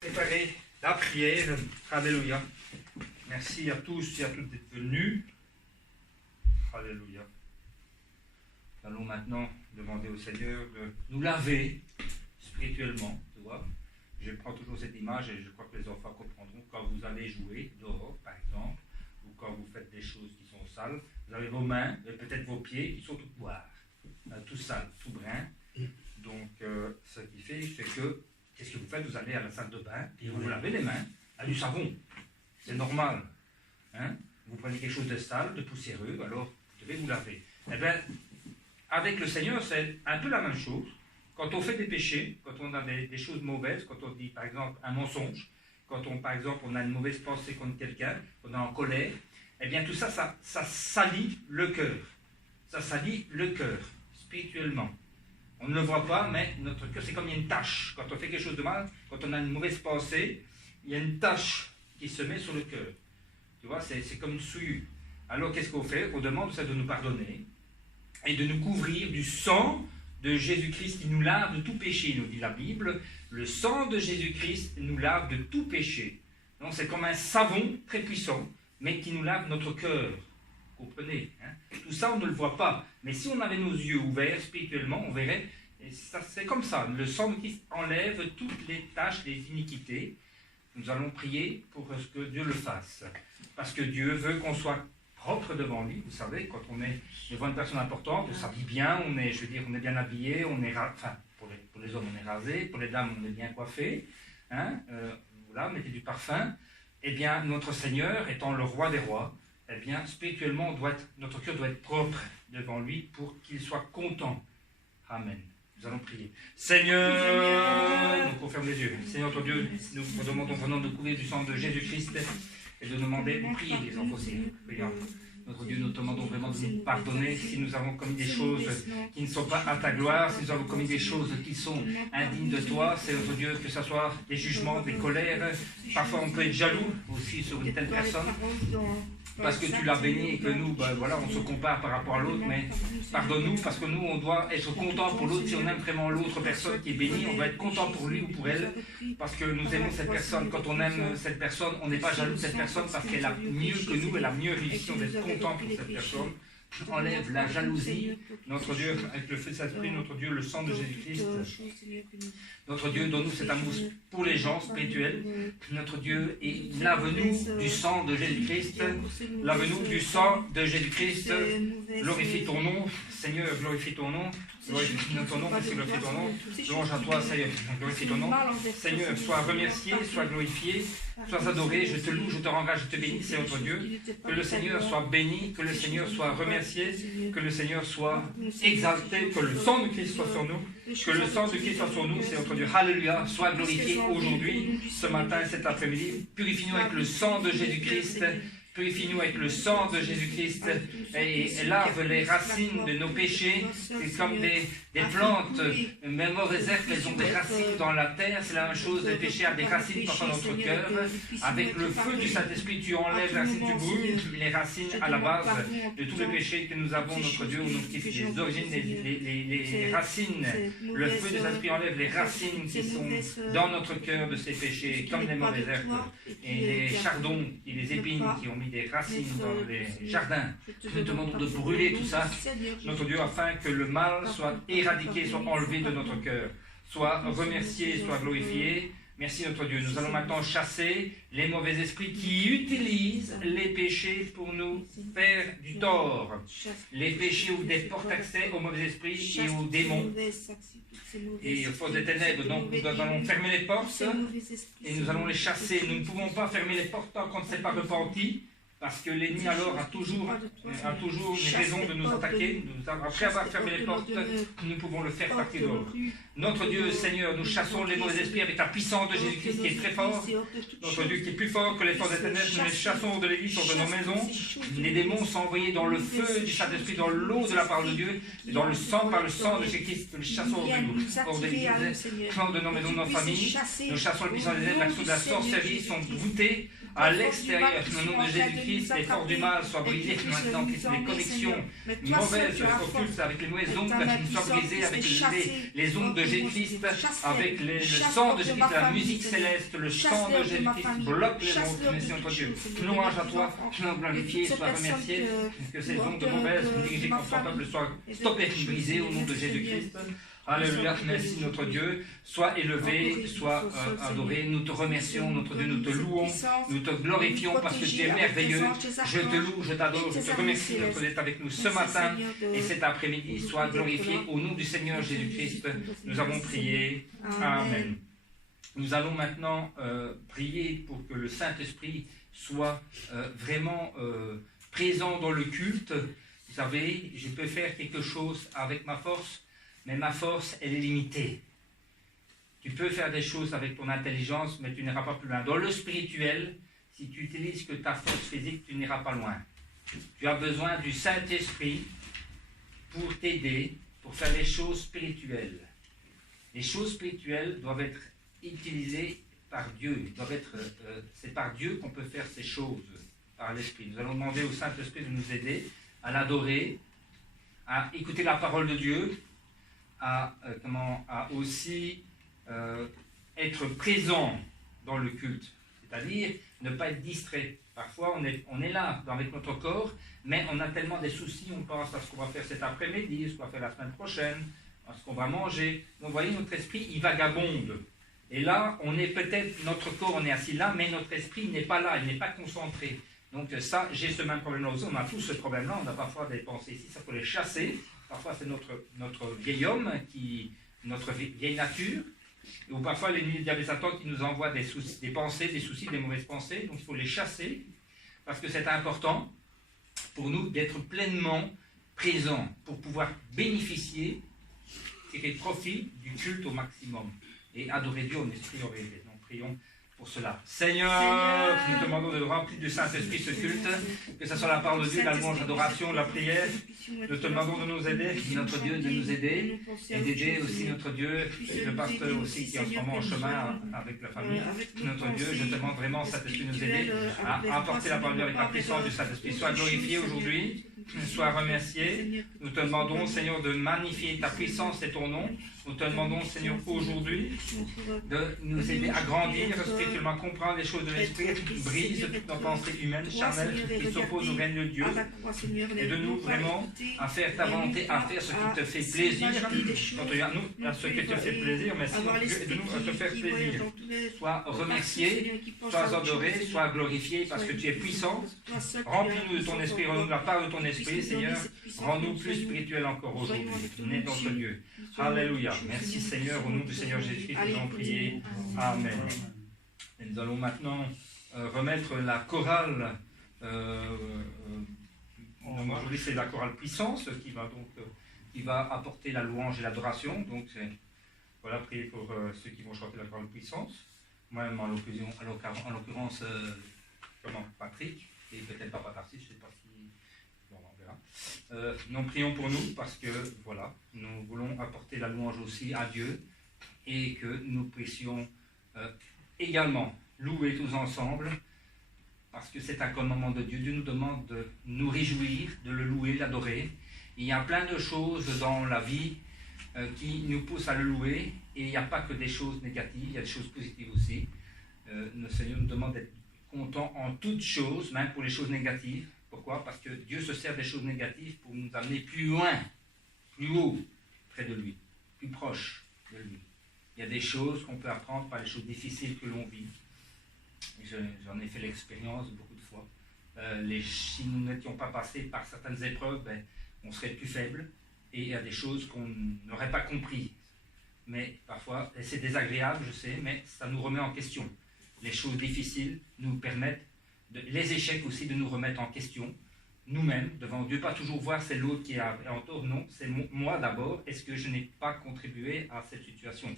Préparer la prière. Alléluia. Merci à tous et à toutes d'être venus. Alléluia. Nous allons maintenant demander au Seigneur de nous laver spirituellement. Tu vois, je prends toujours cette image et je crois que les enfants comprendront. Quand vous allez jouer dehors, par exemple, ou quand vous faites des choses qui sont sales, vous avez vos mains et peut-être vos pieds qui sont tout noirs, tout sales, tout bruns. Donc, ce qui fait, c'est que qu'est-ce que vous faites? Vous allez à la salle de bain et vous vous lavez les mains avec du savon. C'est normal. Hein? Vous prenez quelque chose de sale, de poussiéreux, alors vous devez vous laver. Eh bien, avec le Seigneur, c'est un peu la même chose. Quand on fait des péchés, quand on a des choses mauvaises, quand on dit par exemple un mensonge, quand par exemple on a une mauvaise pensée contre quelqu'un, on est en colère, eh bien tout ça, ça salit le cœur. Ça salit le cœur, spirituellement. On ne le voit pas, mais notre cœur, c'est comme il y a une tache. Quand on fait quelque chose de mal, quand on a une mauvaise pensée, il y a une tache qui se met sur le cœur. Tu vois, c'est comme une souillure. Alors, qu'est-ce qu'on fait? On demande ça de nous pardonner et de nous couvrir du sang de Jésus-Christ qui nous lave de tout péché, nous dit la Bible. Le sang de Jésus-Christ nous lave de tout péché. Donc, c'est comme un savon très puissant, mais qui nous lave notre cœur. Comprenez, hein? Tout ça, on ne le voit pas. Mais si on avait nos yeux ouverts spirituellement, on verrait, et ça, c'est comme ça. Le sang de Christ enlève toutes les tâches, les iniquités. Nous allons prier pour que Dieu le fasse. Parce que Dieu veut qu'on soit propre devant lui. Vous savez, quand on est devant une personne importante, on s'habille bien, on est bien habillé, enfin, pour les hommes, on est rasé, pour les dames, on est bien coiffé. Hein? Voilà, mettez du parfum. Eh bien, notre Seigneur, étant le roi des rois, eh bien, spirituellement, notre cœur doit être propre devant lui pour qu'il soit content. Amen. Nous allons prier. Seigneur, nous confirme les yeux. Seigneur, notre Dieu, nous vous demandons vraiment de couvrir du sang de Jésus-Christ et de demander de prier les enfants aussi. Prions. Notre Dieu, nous te demandons vraiment de nous pardonner si nous avons commis des choses qui ne sont pas à ta gloire, si nous avons commis des choses qui sont indignes de toi. C'est notre Dieu, que ce soit des jugements, des colères. Parfois, on peut être jaloux aussi sur une telle personne parce que tu l'as béni et que nous, on se compare par rapport à l'autre, mais pardonne-nous parce que nous, on doit être content pour l'autre. Si on aime vraiment l'autre personne qui est bénie, on doit être content pour lui ou pour elle parce que nous aimons cette personne. Quand on aime cette personne, on n'est pas jaloux de cette personne parce qu'elle a mieux que nous, elle a mieux réussi, on est content pour cette personne. Enlève la jalousie, notre Dieu, avec le feu de Saint-Esprit, notre Dieu, le sang de Jésus-Christ. Notre Dieu, donne-nous cet amour pour les gens spirituels. Notre Dieu, et lave-nous du sang de Jésus-Christ. Lave-nous du sang de Jésus-Christ. Glorifie ton nom, Seigneur, glorifie ton nom. Glorifie ton nom, merci, glorifie ton nom. Louange à toi, Seigneur, glorifie ton nom. Seigneur, sois remercié, sois glorifié, sois adoré. Je te loue, je te rends grâce, je te bénis, c'est notre Dieu. Que le Seigneur soit béni, que le Seigneur soit remercié, que le Seigneur soit exalté, que le sang de Christ soit sur nous. Que le sang de Christ soit sur nous, c'est notre Dieu. Alléluia, sois glorifié aujourd'hui, ce matin, cet après-midi. Purifie-nous avec le sang de Jésus-Christ. Purifie-nous avec le sang de Jésus-Christ et lave les racines de nos péchés. C'est comme des plantes, même mauvaises herbes, elles ont des racines dans la terre. C'est la même chose, les péchés ont des racines parfois dans notre cœur. Avec le feu du Saint-Esprit, tu enlèves les racines, tu brûles les racines à la base de tous les péchés que nous avons, notre Dieu, les origines, les racines. Le feu du Saint-Esprit enlève les racines qui sont dans notre cœur de ces péchés, comme les mauvaises herbes et les chardons et les épines qui ont mis des racines dans les jardins. Nous te demandons de brûler tout ça, notre Dieu, afin que le mal soit éradiqué, soit enlevé de notre cœur, soit remercié, soit glorifié. Merci notre Dieu. Nous allons maintenant chasser les mauvais esprits qui utilisent les péchés pour nous faire du tort. Les péchés ouvrent des portes d'accès aux mauvais esprits et aux démons et aux forces des ténèbres. Donc nous allons fermer les portes et nous allons les chasser. Nous ne pouvons pas fermer les portes tant qu'on ne s'est pas repenti. Parce que l'ennemi alors a toujours une raison de nous attaquer. Après avoir fermé les portes, nous pouvons le faire partir dehors. Notre Dieu, Seigneur, nous chassons les mauvais esprits avec la puissance de Jésus-Christ qui est très fort. Notre Dieu qui est plus fort que les forces des ténèbres, nous les chassons de l'église, sur de nos maisons. Les démons sont envoyés dans le feu du Saint-Esprit, dans l'eau de la parole de Dieu, et dans le sang, par le sang de Jésus-Christ, nous les chassons hors de nous, hors de l'église, hors de nos maisons, de nos familles. Nous chassons les puissances des ténèbres, l'action de la sorcellerie sont voûtées à l'extérieur. Au nom de Jésus-Christ, Jésus-Christ, les forces du mal soient brisées maintenant, que les connexions mauvaises occultes avec les mauvaises ondes soient brisées avec les ondes de Jésus-Christ, avec le sang de Jésus-Christ, la musique céleste, le sang de Jésus-Christ bloque les ondes. Merci notre Dieu. Louange à toi, sois glorifié, sois remercié, que ces ondes mauvaises dirigées contre ton peuple soient stoppées, brisées au nom de Jésus-Christ. Alléluia, merci notre Dieu, sois élevé, sois adoré, nous te remercions notre Dieu, nous te louons, nous te glorifions parce que tu es merveilleux, je te loue, je t'adore, je te remercie notre Dieu d'être avec nous ce matin et cet après-midi, sois glorifié au nom du Seigneur Jésus-Christ, nous avons prié, Amen. Nous allons maintenant prier pour que le Saint-Esprit soit vraiment présent dans le culte. Vous savez, je peux faire quelque chose avec ma force, mais ma force, elle est limitée. Tu peux faire des choses avec ton intelligence, mais tu n'iras pas plus loin. Dans le spirituel, si tu utilises que ta force physique, tu n'iras pas loin. Tu as besoin du Saint-Esprit pour t'aider, pour faire les choses spirituelles. Les choses spirituelles doivent être utilisées par Dieu. C'est par Dieu qu'on peut faire ces choses, par l'Esprit. Nous allons demander au Saint-Esprit de nous aider à l'adorer, à écouter la parole de Dieu, à aussi être présent dans le culte, c'est-à-dire ne pas être distrait. Parfois on est là avec notre corps, mais on a tellement des soucis, on pense à ce qu'on va faire cet après-midi, ce qu'on va faire la semaine prochaine, à ce qu'on va manger. Donc vous voyez, notre esprit, il vagabonde. Et là, on est peut-être, notre corps, on est assis là, mais notre esprit n'est pas là, il n'est pas concentré. Donc ça, j'ai ce même problème-là aussi, on a tous ce problème-là, on a parfois des pensées ici, ça faut les chasser. Parfois, c'est notre vieil homme, notre vieille nature, ou parfois l'ennemi diable Satan qui nous envoie des soucis, des pensées, des soucis, des mauvaises pensées. Donc, il faut les chasser, parce que c'est important pour nous d'être pleinement présents, pour pouvoir bénéficier, tirer profit du culte au maximum, et adorer Dieu en esprit et en vérité. Donc, prions pour cela. Seigneur, nous te demandons de remplir du Saint-Esprit ce culte, que ce soit la parole de Dieu, la louange, l'adoration, la prière. Nous te demandons de nous aider, notre Dieu, de nous aider, et d'aider aussi notre Dieu, le pasteur aussi qui est en ce moment en chemin avec la famille. Notre Dieu, je te demande vraiment, Saint-Esprit, de nous aider à apporter la parole avec la puissance du Saint-Esprit. Sois glorifié aujourd'hui, sois remercié. Nous te demandons, Seigneur, de magnifier ta puissance et ton nom. Nous te demandons, Seigneur, aujourd'hui, de nous aider à grandir, spirituellement comprendre les choses de l'Esprit, brise toutes nos pensées humaines, charnelles, qui s'opposent au règne de Dieu, et de nous vraiment à faire ta volonté, à faire ce qui te fait plaisir. À nous, à ce qui te fait plaisir, mais sinon, de nous à te faire plaisir. Sois remercié, sois adoré, sois glorifié, parce que tu es puissant. Remplis-nous de ton esprit, rends-nous la part de ton esprit, Seigneur. Rends-nous plus spirituels encore aujourd'hui. Né notre Dieu. Alléluia. Merci Seigneur, au nom du Seigneur Jésus-Christ, nous allons prier. Amen. Et nous allons maintenant remettre la chorale. Aujourd'hui, c'est la chorale Puissance qui va apporter la louange et l'adoration. Donc, voilà, priez pour ceux qui vont chanter la chorale Puissance. Moi-même, en l'occurrence, Patrick, et peut-être Papa Tarsis, je ne sais pas si. Bon, on verra. Nous prions pour nous parce que, voilà, nous voulons apporter la louange aussi à Dieu et que nous puissions également louer tous ensemble parce que c'est un commandement de Dieu. Dieu nous demande de nous réjouir, de le louer, l'adorer. Il y a plein de choses dans la vie qui nous poussent à le louer et il n'y a pas que des choses négatives, il y a des choses positives aussi. Le Seigneur nous demande d'être content en toutes choses, même pour les choses négatives. Pourquoi? Parce que Dieu se sert des choses négatives pour nous amener plus loin, plus haut, près de lui, plus proche de lui. Il y a des choses qu'on peut apprendre par les choses difficiles que l'on vit. J'en ai fait l'expérience beaucoup de fois. Si nous n'étions pas passés par certaines épreuves, on serait plus faible et il y a des choses qu'on n'aurait pas compris. Mais parfois, c'est désagréable, je sais, mais ça nous remet en question. Les choses difficiles nous permettent, les échecs aussi, de nous remettre en question, nous-mêmes, devant Dieu, pas toujours voir c'est l'autre qui est en tort, non, c'est moi d'abord, est-ce que je n'ai pas contribué à cette situation?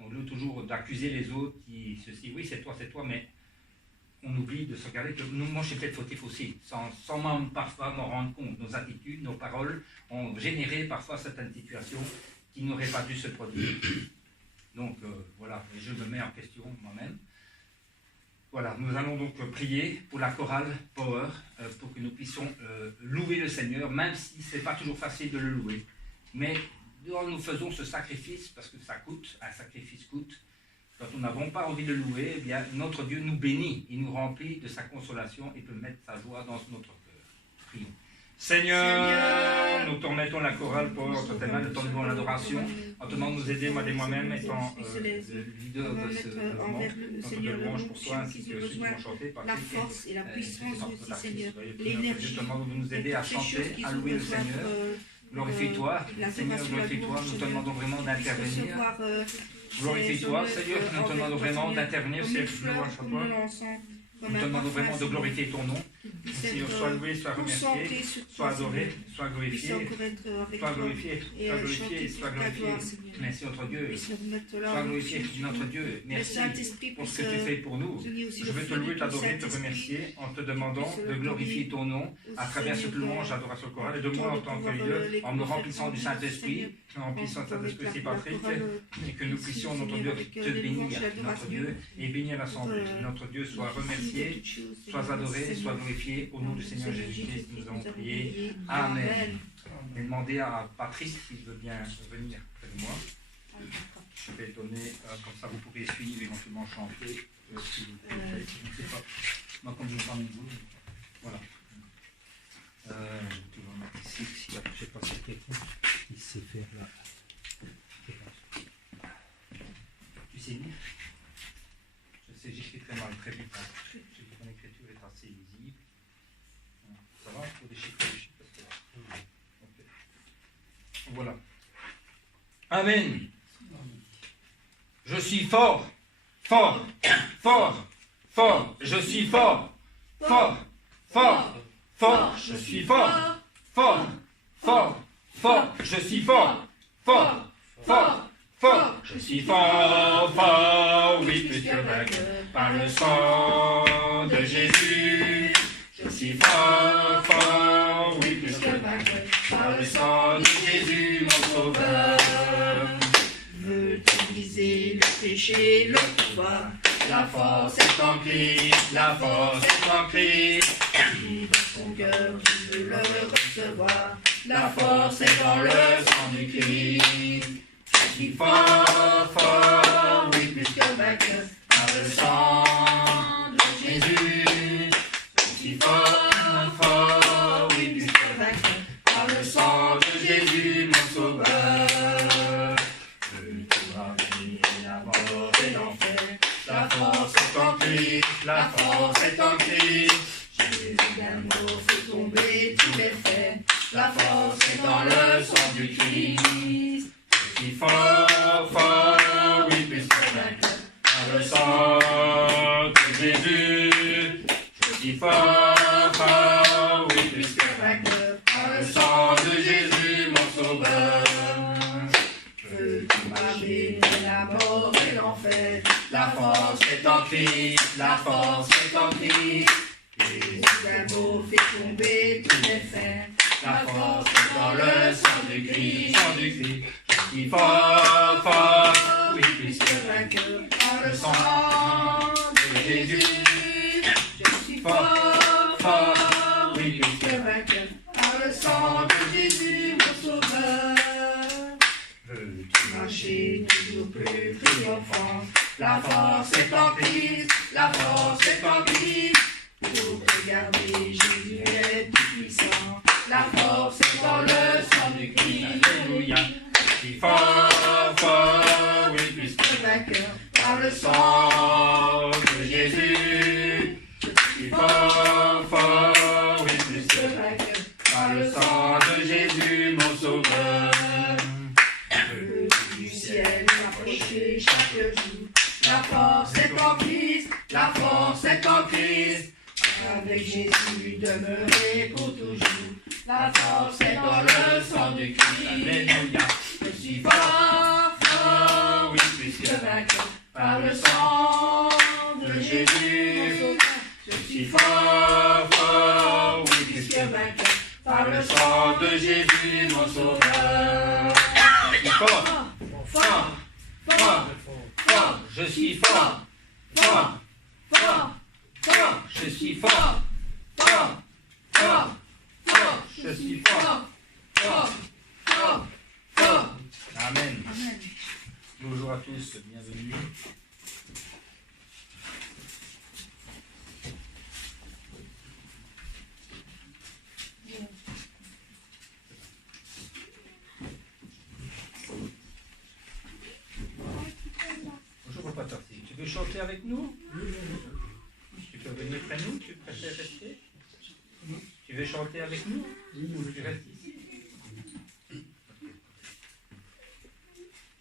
Donc, au lieu toujours d'accuser les autres qui ceci, oui, c'est toi, mais on oublie de se regarder que moi, je suis peut-être fautif aussi, sans même parfois m'en rendre compte. Nos attitudes, nos paroles ont généré parfois certaines situations qui n'auraient pas dû se produire. Donc, voilà, et je me mets en question moi-même. Voilà, nous allons donc prier pour la chorale Power, pour que nous puissions louer le Seigneur, même si ce n'est pas toujours facile de le louer. Mais nous faisons ce sacrifice, parce que ça coûte, un sacrifice coûte. Quand nous n'avons pas envie de louer, eh bien, notre Dieu nous bénit, il nous remplit de sa consolation et peut mettre sa joie dans notre cœur. Prions. Seigneur, nous te remettons la chorale Power entre tes mains, nous t'en demandons l'adoration, en te demandant de nous aider, moi et moi-même, étant le leader de ce mouvement, notre louange pour toi, ainsi que ceux qui vont chanter, par la force et la puissance de Seigneur, l'énergie. Je te demande de nous aider à chanter, à louer le Seigneur. Glorifie-toi, Seigneur, glorifie-toi, nous te demandons vraiment d'intervenir. Glorifie-toi, Seigneur, nous te demandons vraiment d'intervenir, c'est le louange sur toi. Nous te demandons vraiment de glorifier ton nom. Seigneur, sois loué, sois remercié, sois adoré, sois glorifié, sois glorifié, sois glorifié, sois glorifié. Merci notre Dieu, sois glorifié notre Dieu. Merci pour ce que tu fais pour nous. Je veux te louer, t'adorer, te remercier en te demandant de glorifier ton nom à travers cette louange, adoration chorale, et de moi en tant que leader, en me remplissant du Saint-Esprit, en remplissant du Saint-Esprit, c'est Patrick, et que nous puissions, notre Dieu, te bénir, notre Dieu, et bénir l'Assemblée. Notre Dieu soit remercié, sois adoré, sois glorifié, au nom du Seigneur Jésus-Christ, nous avons prié. Amen. Je vais demander à Patrick s'il veut bien venir près de moi. Je suis pas étonné, comme ça vous pourrez suivre, éventuellement chanter, si vous préférez. Je ne sais pas, moi comme je ne parle de vous, voilà. Je vais vous mettre ici, si après je sais pas si quelqu'un qui sait faire là. Tu sais lire? Je sais, j'écris très mal, très vite. Hein. Mon écriture est assez lisible. Ça va, il faut déchiffrer les chiffres. Okay. Voilà. Amen. Je suis fort, fort, fort, fort. Je suis fort, fort, fort, fort. Je suis fort, fort, fort, fort. Je suis fort, fort, fort, fort. Je suis fort, fort, oui, plus que vainqueur par le sang de Jésus. Je suis fort, fort, oui, plus que vainqueur par le sang de Jésus, mon sauveur. Veux utiliser le péché, le pouvoir. La force est en Christ, la force est en Christ. Qui dans ton cœur, tu veux le recevoir. La force est dans le sang du Christ. Je suis fort, fort, oui, plus que vainqueur par le sang de Jésus. Je suis fort, fort, oui, plus que vainqueur par le sang de Jésus, mon sauveur. Veux-tu braver la mort et l'enfer? La force est en Christ, la force est en Christ. Jésus d'amour fait tomber tous les faits. La force est dans le sang du Christ. Je suis fort, fort, oui, plus que vainqueur par le sang de Jésus. Je suis fort, fort, oui, plus que vainqueur par le sang de Jésus, mon sauveur. Veux-tu marcher la mort et l'enfer? La force est en Christ, la force est en Christ. Jésus d'amour fait tomber tous les faits. La force est dans le sang du Christ, sang du Christ. Je suis fort, fort, oui, plus que vainqueur par le sang de Jésus. Je suis fort, fort, oui, plus que vainqueur par le sang de Jésus, mon sauveur. Veux-tu Marcher toujours plus triomphant. La force est en Christ, la force est en Christ. Pour regarder, Jésus est tout puissant. La force est dans le sang du Christ. Alléluia. Je suis fort, fort, oui, plus que Vainqueur par le sang de Jésus. Je suis fort, fort, oui, plus que vainqueur par le sang de Jésus, mon sauveur. du ciel approcher chaque jour. La force est en Christ, la force est en Christ. Avec Jésus demeurer pour toujours. La force est dans le sang du Christ. Alléluia. Je suis fort, fort, oui, plus que vainqueur par le sang de Jésus. Je suis fort, fort, oui, plus que vainqueur par le sang de Jésus, mon sauveur. Je suis fort, fort, fort, fort. Je suis fort, fort, fort, bienvenue. Bonjour Papa Torti. Tu veux chanter avec nous? Tu peux venir près de nous? Tu préfères rester? Tu veux chanter avec nous? Ou tu restes ici? Tu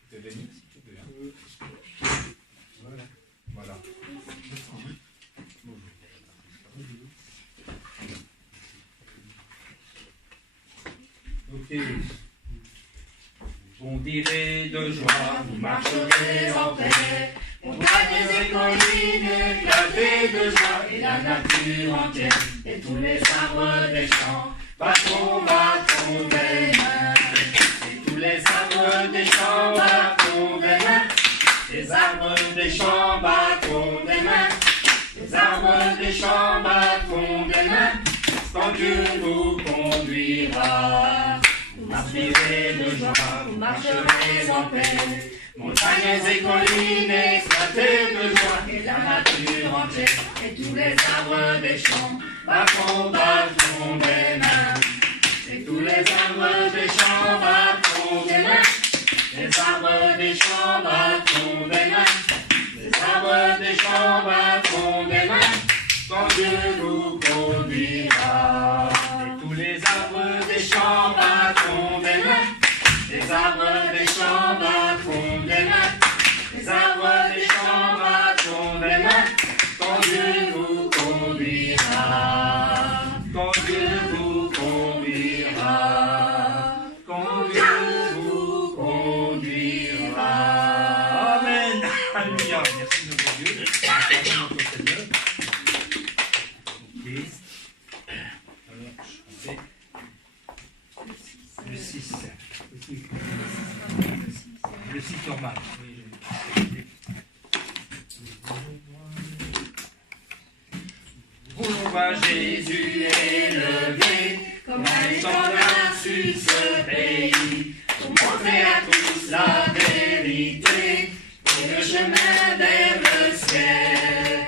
peux venir si tu veux. Hein? Voilà. Voilà. Bonjour. Ok. Vous direz de joie, vous marcherez en paix. Montagnes et collines éclatées de joie, et la nature entière, et tous les arbres des champs, battront des mains. Et tous les arbres des champs battront des mains. Les arbres des champs battront des mains. Les arbres des champs battront des mains. Quand Dieu vous conduira, vous marcherez de joie, vous marcherez en paix. Montagnes et collines éclatées de joie, et la nature entière, et tous les arbres des champs battront des mains. Et tous les arbres des champs battront des mains. Les arbres des champs battront des mains. Les arbres des champs battront des mains. Quand Dieu vous conduira. Et tous les arbres des champs battront des mains. Les arbres des champs battront des mains. Les arbres des champs battront des mains. Quand Dieu vous conduira. Quand Dieu vous conduira. Quand Dieu vous conduira. Amen. Alléluia. Merci notre Dieu. Merci notre Seigneur. Ok. Alors, je fais le 6. Le 6 normal. Oui, voulons Jésus élevé comme un étendard sur ce pays, pour montrer à tous la vérité et le chemin vers le ciel.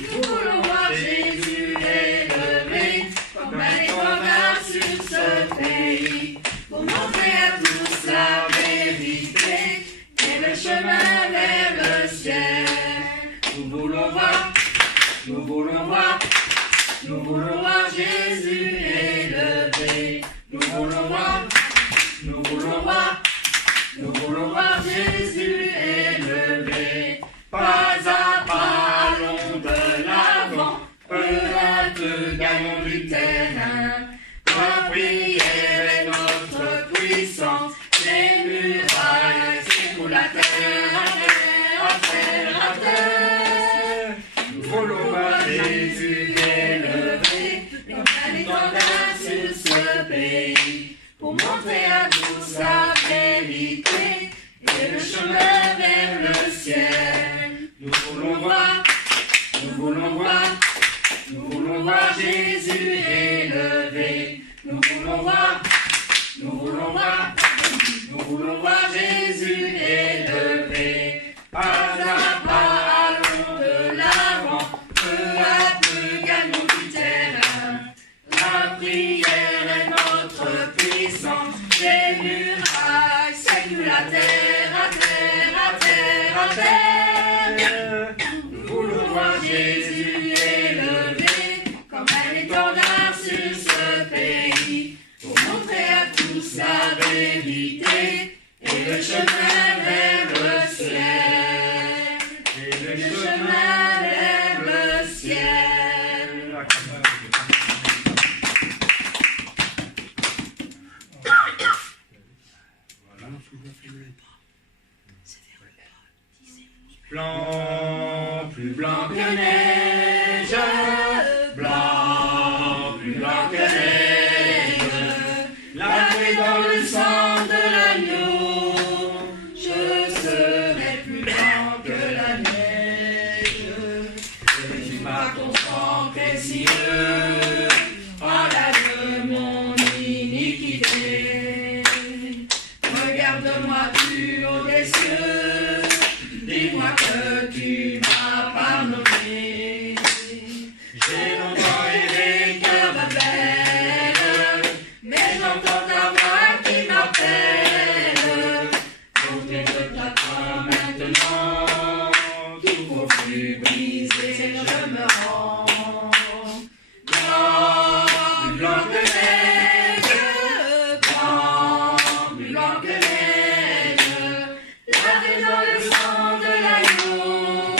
Nous voulons voir Jésus élevé comme un étendard sur ce pays, pour montrer à tous la vérité et le chemin vers le ciel. Nous voulons voir, nous voulons voir, nous voulons voir Jésus élevé. Nous voulons voir, nous voulons voir, nous voulons voir Jésus élevé. Pas à pas, allons de l'avant, peu à peu gagnons du terrain. La prière est notre puissance, les murailles s'écoulent à terre, à terre, à terre, à terre. Nous voulons voir Jésus élevé, comme un étendard sur ce pays, pour montrer à tous la vérité et le chemin vers le ciel. Nous voulons voir, nous voulons voir, nous voulons voir Jésus élevé. Nous voulons voir, nous voulons voir, nous voulons voir Jésus élevé. Pas à pas, allons de l'avant, peu à peu gagnons du terrain. La prière est notre puissance, les murailles s'écoulent à terre, à terre, à terre, à terre. Nous voulons voir Jésus élevé comme un étendard sur ce pays, pour montrer à tous la vérité et le chemin vers le ciel. Et le chemin vers le ciel. Blanc, plus blanc que neige, blanc, plus blanc que neige, lavé dans le sang de l'agneau, je serai plus blanc que la neige. Et par ton sang précieux, enlève mon iniquité. Regarde-moi du haut des cieux, brisé, je me rends. Blanc, plus blanc que neige, blanc, plus blanc que neige, lavé dans le sang de l'agneau,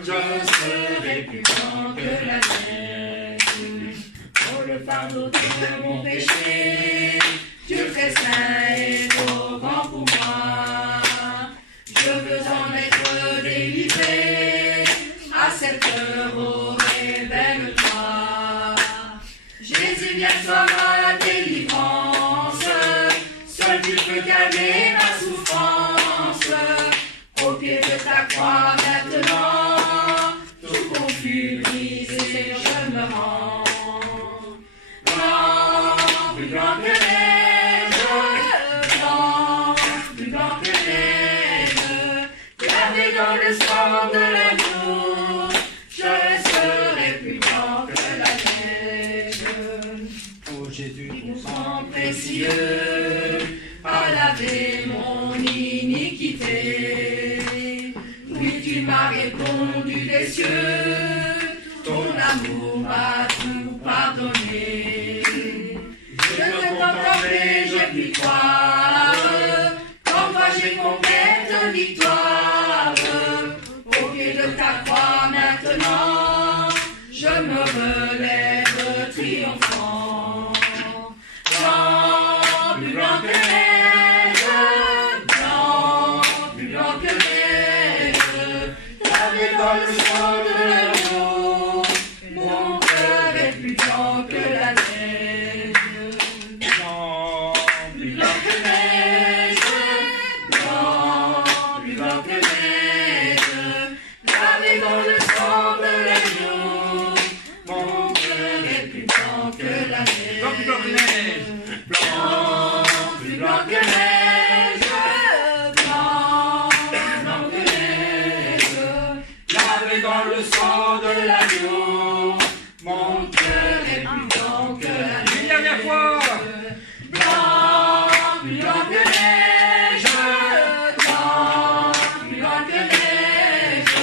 je serai plus blanc que la neige. Pour le fardeau de mon péché, Dieu très saint et trop grand pour moi. Je veux en être délivré, à cette heure au révèle-toi. Jésus, viens toi ma délivrance, seul tu peux calmer ma souffrance. Au pied de ta croix maintenant, tout confus, brisé, je me rends. Blanc, plus blanc que neige, blanc, plus blanc que neige, lavé dans le sang de l'agneau, je serai plus blanc que la neige. Oh Jésus, Ton sang précieux a lavé mon iniquité. Oui, tu m'as répondu des cieux, ton amour m'a tout pardonné. Je te contemplerai, je puis croire, qu'en toi j'ai complète victoire. Au pied de ta croix maintenant, je me relève triomphant. Blanc, plus blanc que neige, blanc, plus blanc que neige, lavé dans le sang de l'agneau, mon cœur est plus blanc que la neige. blanc, Plus blanc que neige, blanc, plus blanc que neige, lavé dans le sang de l'agneau, mon cœur est plus blanc que la neige. blanc, plus blanc que neige. Blanc, plus blanc que neige, blanc, plus blanc que neige, lavé dans le sang de l'agneau, mon cœur est plus blanc que la neige. Une dernière fois. Blanc, plus blanc que neige, blanc, plus blanc que neige,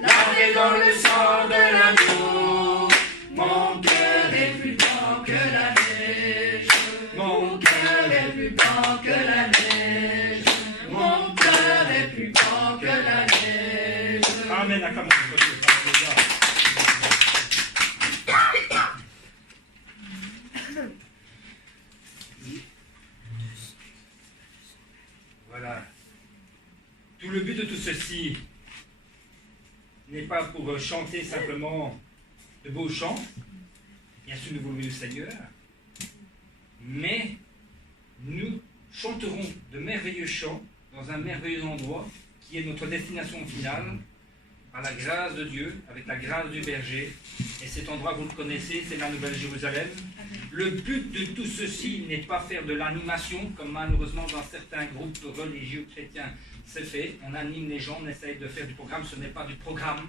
lavé dans le sang de l'agneau, mon cœur est plus blanc que la neige. Mon cœur est plus blanc que la neige. Mon cœur est plus blanc que la neige. Amen. Acclamons notre Dieu. Alléluia. Voilà. Tout le but de tout ceci n'est pas pour chanter simplement de beaux chants. Bien sûr, nous voulons le Seigneur. Mais nous chanterons de merveilleux chants dans un merveilleux endroit qui est notre destination finale, par la grâce de Dieu, avec la grâce du berger. Et cet endroit, vous le connaissez, c'est la Nouvelle Jérusalem. Le but de tout ceci n'est pas faire de l'animation, comme malheureusement dans certains groupes religieux chrétiens c'est fait. On anime les gens, on essaye de faire du programme. Ce n'est pas du programme,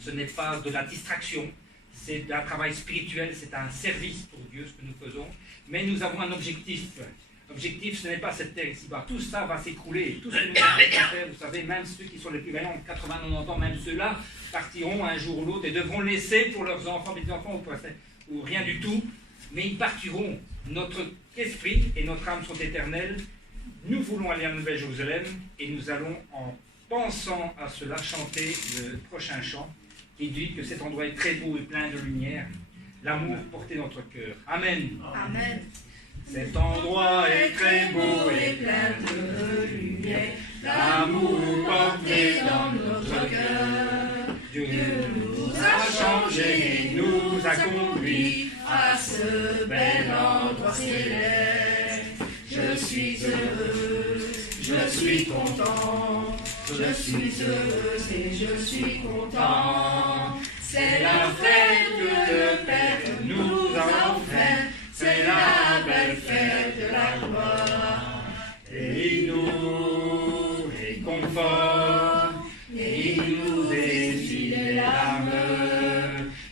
ce n'est pas de la distraction. C'est un travail spirituel, c'est un service pour Dieu ce que nous faisons. Mais nous avons un objectif. L'objectif, ce n'est pas cette terre ici-bas. Tout ça va s'écrouler. Tout ce que nous avons faire, vous savez, même ceux qui sont les plus vaillants, 80-90 ans, même ceux-là, partiront un jour ou l'autre et devront laisser pour leurs enfants, petits-enfants ou rien du tout. Mais ils partiront. Notre esprit et notre âme sont éternels. Nous voulons aller à Nouvelle Jérusalem et nous allons, en pensant à cela, chanter le prochain chant qui dit que cet endroit est très beau et plein de lumière. L'amour porté dans notre cœur. Amen. Amen. Cet endroit est très beau et plein de lumière, l'amour porté dans notre cœur. Dieu nous a changés et nous a conduits à ce bel endroit céleste. Je suis heureux, je suis content, je suis heureux et je suis content. C'est la fête que le Père nous a offerte, c'est la belle fête de la gloire. et il nous réconforte, Et il nous essuie les larmes,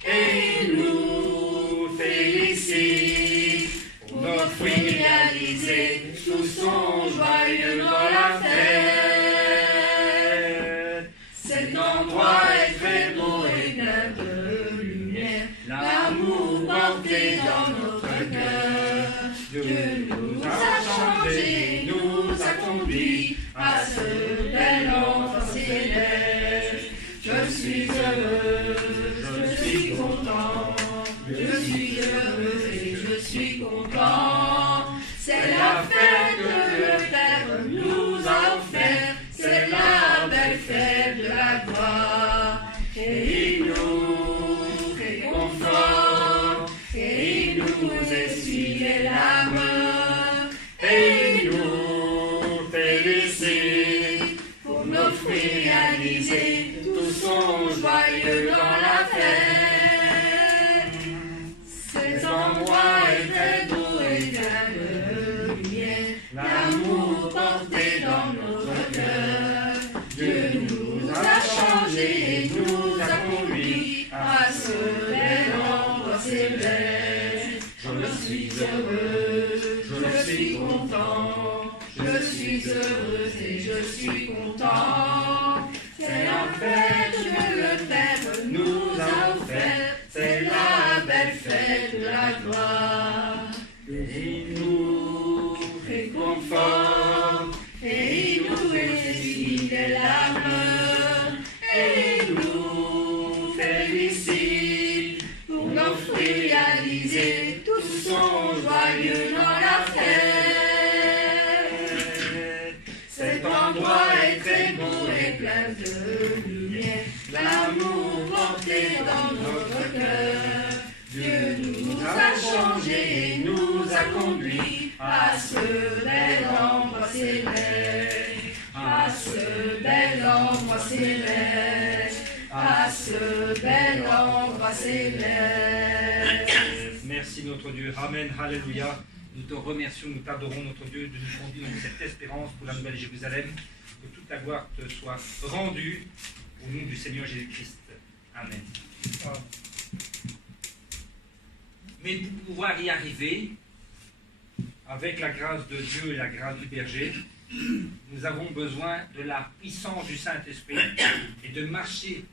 et il nous félicite pour notre fruit réalisé. Tous sont joyeux dans la fête. Cet endroit est très beau Dieu nous a changés, nous a conduits à ce bel endroit céleste. Je suis heureux, je suis content, je suis heureux et je suis content. C'est la fête que le Père nous a offerte, c'est la belle fête de la gloire. Et il nous réconforte, et il nous essuie les larmes, et il nous félicite pour nos fruits réalisés. Tous sont joyeux dans la fête. Ces endroits étaient beaux et pleins de lumière, l'amour porté dans notre cœur. Dieu nous a changés et nous a conduits à ce bel endroit céleste. Je suis heureux, je suis content, je suis heureux et je suis content. C'est la fête que le Père nous a offerte, c'est la belle fête de la gloire. Et il nous réconforte, et il nous essuie les larmes, et il nous félicite pour nos fruits réalisés. Tous sont joyeux dans la fête. Cet endroit est très beau et plein de lumière, l'amour porté dans notre cœur. Dieu nous a changés et nous a conduits à ce bel endroit céleste, à ce bel endroit céleste, à ce bel endroit céleste. Merci notre Dieu. Amen. Alléluia. Nous te remercions, nous t'adorons notre Dieu de nous conduire dans cette espérance pour la nouvelle Jérusalem. Que toute la gloire te soit rendue au nom du Seigneur Jésus-Christ. Amen. Mais pour pouvoir y arriver, avec la grâce de Dieu et la grâce du berger, nous avons besoin de la puissance du Saint-Esprit et de marcher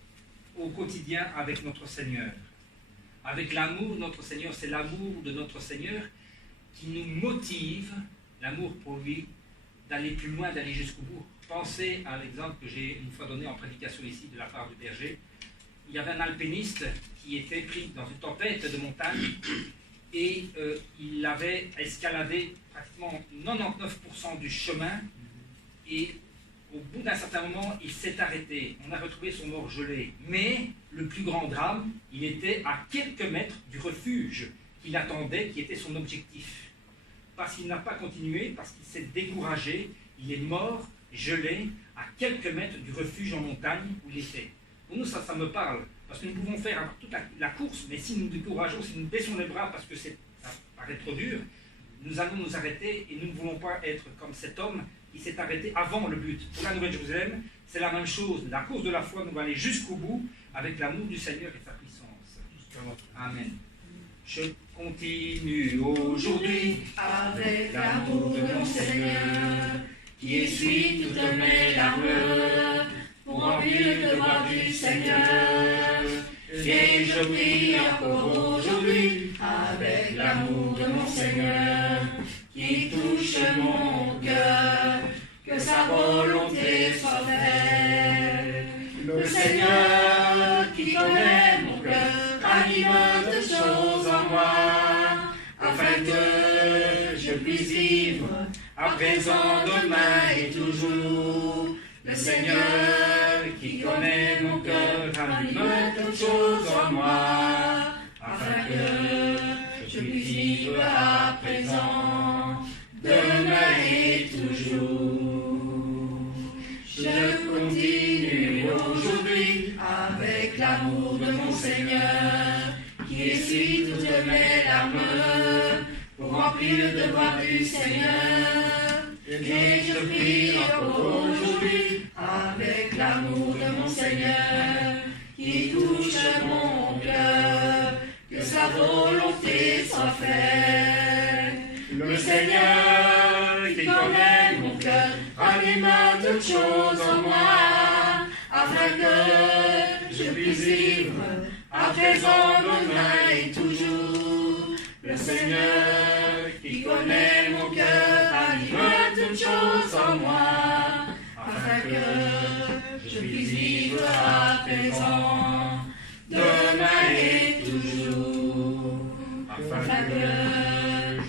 au quotidien avec notre Seigneur. Avec l'amour de notre Seigneur, c'est l'amour de notre Seigneur qui nous motive, l'amour pour lui, d'aller plus loin, d'aller jusqu'au bout. Pensez à l'exemple que j'ai une fois donné en prédication ici de la part du berger. Il y avait un alpiniste qui était pris dans une tempête de montagne et il avait escaladé pratiquement 99% du chemin et au bout d'un certain moment, il s'est arrêté. On a retrouvé son mort gelé. Mais le plus grand drame, il était à quelques mètres du refuge qu'il attendait, qui était son objectif. Parce qu'il n'a pas continué, parce qu'il s'est découragé, il est mort, gelé, à quelques mètres du refuge en montagne où il était. Pour nous, ça me parle, parce que nous pouvons faire toute la course, mais si nous nous décourageons, si nous baissons les bras parce que ça paraît trop dur, nous allons nous arrêter et nous ne voulons pas être comme cet homme qui s'est arrêté avant le but. Pour la Nouvelle Jérusalem, c'est la même chose. La course de la foi nous va aller jusqu'au bout avec l'amour du Seigneur et sa puissance. Amen. Je continue aujourd'hui avec l'amour de mon Seigneur, qui essuie toutes mes larmes, pour remplir le devoir du Seigneur. Et je prie encore aujourd'hui, avec l'amour de mon Seigneur, qui touche mon cœur, que sa volonté soit faite. Le Seigneur qui connaît mon cœur, anime de choses en moi, afin que je puisse vivre à présent, demain et toujours. Le Seigneur qui connaît mon cœur, anime toutes choses en moi, afin que je puisse vivre à présent, demain et toujours. Je continue aujourd'hui avec l'amour de mon Seigneur, qui essuie toutes mes larmes, pour remplir le devoir du Seigneur. Et je prie encore aujourd'hui avec l'amour de mon Seigneur, qui touche mon cœur, que sa volonté soit faite. Le Seigneur qui connaît mon cœur, anime toutes choses en moi, afin que je puisse vivre à présent, demain et toujours. Le Seigneur qui connaît connais mon cœur, anime toutes choses en moi, afin que je puisse vivre à présent, demain et toujours, afin que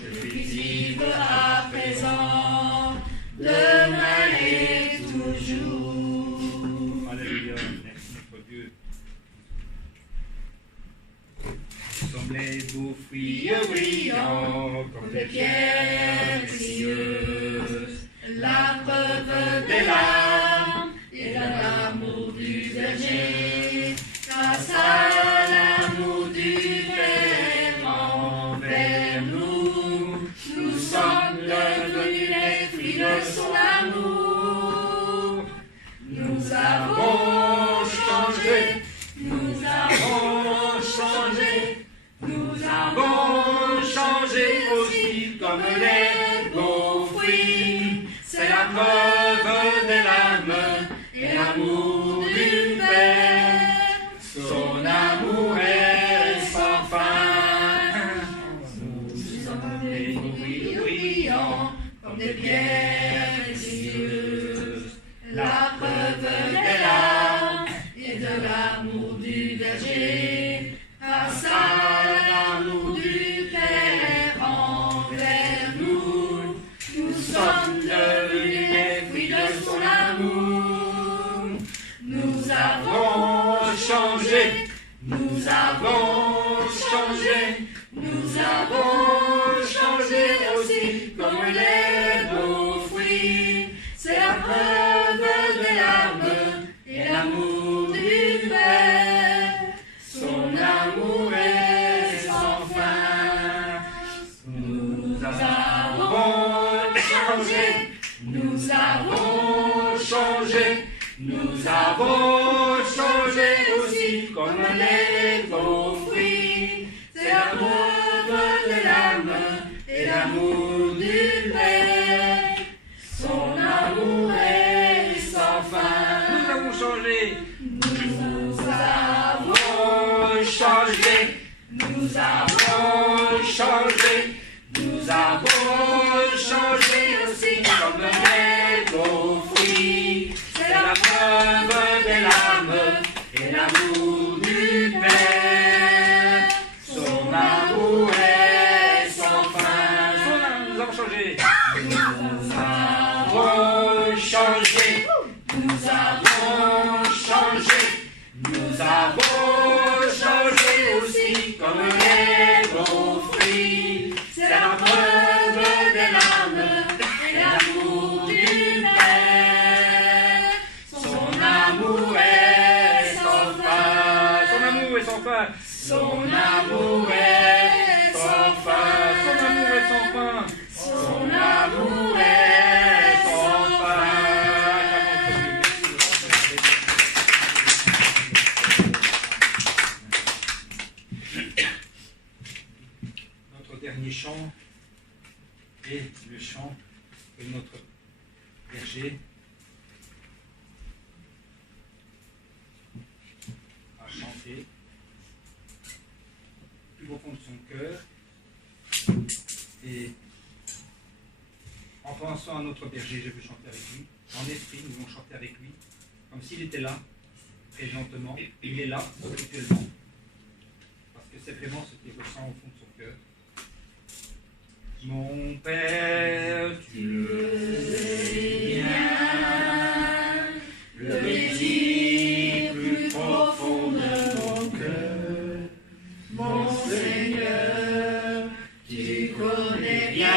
je puisse vivre à présent, demain et toujours. Alléluia, merci notre Dieu. Nous sommes les beaux fruits brillants comme des pierres précieuses, la preuve des larmes et de l'amour du berger, grâce à l'amour du Père envers nous, nous sommes devenus les fruits de son amour. Nous avons changé, nous avons changé, nous avons changé aussi comme les beaux fruits. C'est la preuve des larmes et l'amour du Père. Son amour est sans fin. Nous sommes des fruits brillants comme des pierres précieuses. La preuve des larmes et de l'amour du berger. Grâce à l'amour du Père envers nous, nous sommes devenus les fruits de son amour. Nous avons changé, nous avons changé, nous avons changé aussi comme les beaux fruits. C'est la preuve des larmes et l'amour du Père. Son amour est sans fin. Nous avons changé, nous avons changé, nous avons changé aussi comme les beaux fruits. C'est la preuve des larmes et l'amour du Père. Son amour est sans fin. Nous avons changé. Nous avons changé, nous avons changé, nous avons changé aussi comme les beaux fruits. C'est la preuve des larmes et l'amour du Père. Son amour est sans fin. Nous avons changé. Nous avons changé, nous avons changé, nous avons changé aussi comme les beaux fruits. C'est la preuve des larmes et l'amour du Père. Son amour est sans fin. Son amour est sans fin. Son amour est sans fin. Son amour est sans fin. Son amour est sans fin. Notre dernier chant est le chant que notre berger a chanté plus profond de son cœur, et en pensant à notre berger, je veux chanter avec lui. En esprit, nous voulons chanter avec lui, comme s'il était là, présentement. Il est là, spirituellement, parce que c'est vraiment ce qu'il ressent au fond de son cœur. Mon Père, tu le sais bien, Le désir plus profond de mon cœur, mon Seigneur, tu connais bien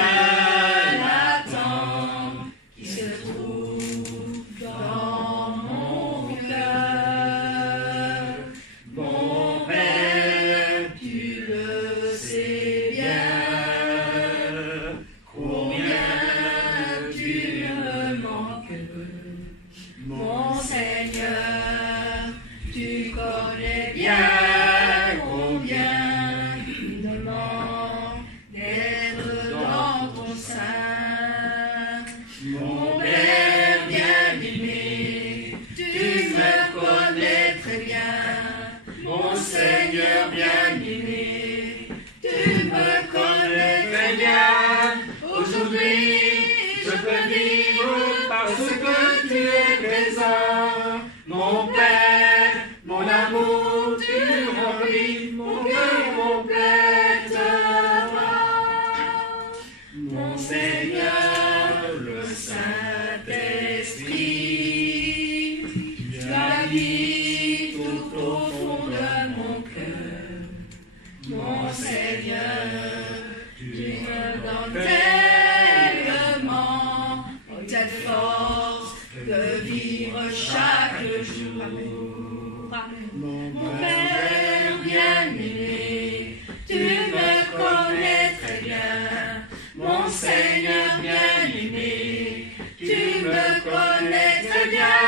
l'attente qui se trouve dans mon cœur. Mon Père, tu le sais bien, combien tu me manques. Mon Seigneur, tu connais bien combien il demande d'être dans ton sein. Mon Père bien-aimé, tu me connais très bien. Mon Seigneur bien-aimé, tu me connais très bien. Aujourd'hui, je peux vivre parce que tu es présent. Mon Père, mon amour, tu remplis mon cœur complètement. Mon Seigneur, le Saint-Esprit, tu habites tout au fond de mon cœur. Mon Seigneur, tu me donnes tellement cette force de vivre chaque jour. Mon Père bien-aimé, tu me connais très bien. Mon Seigneur bien-aimé, tu me connais très bien.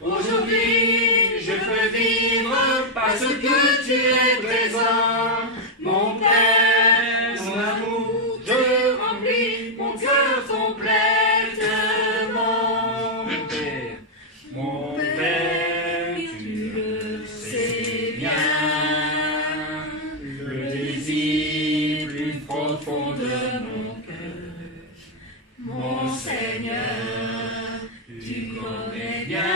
Aujourd'hui, je peux vivre parce que tu es présent. Mon Père, mon amour, je remplis mon cœur complètement. Mon Père, tu le sais bien, le désir plus profond de mon cœur. Mon Seigneur, tu connais bien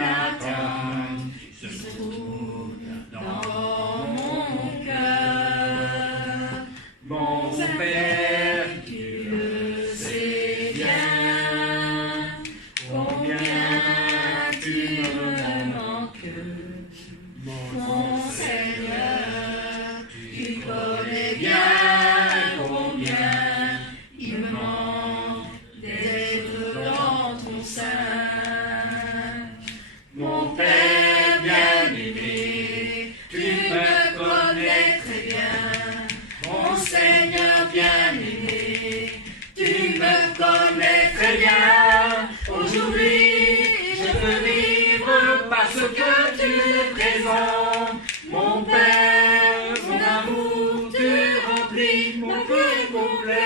l'attente qui se trouve dans mon cœur. Mon Père, tu le sais bien, combien tu me manques. Mon Seigneur, tu connais bien combien il me manque d'être dans ton sein. Mon Père bien-aimé, tu me connais très bien. Mon Seigneur bien-aimé, tu me connais très bien. Aujourd'hui, je peux vivre parce que tu es présent. Mon Père, mon amour, tu remplis mon cœur complètement.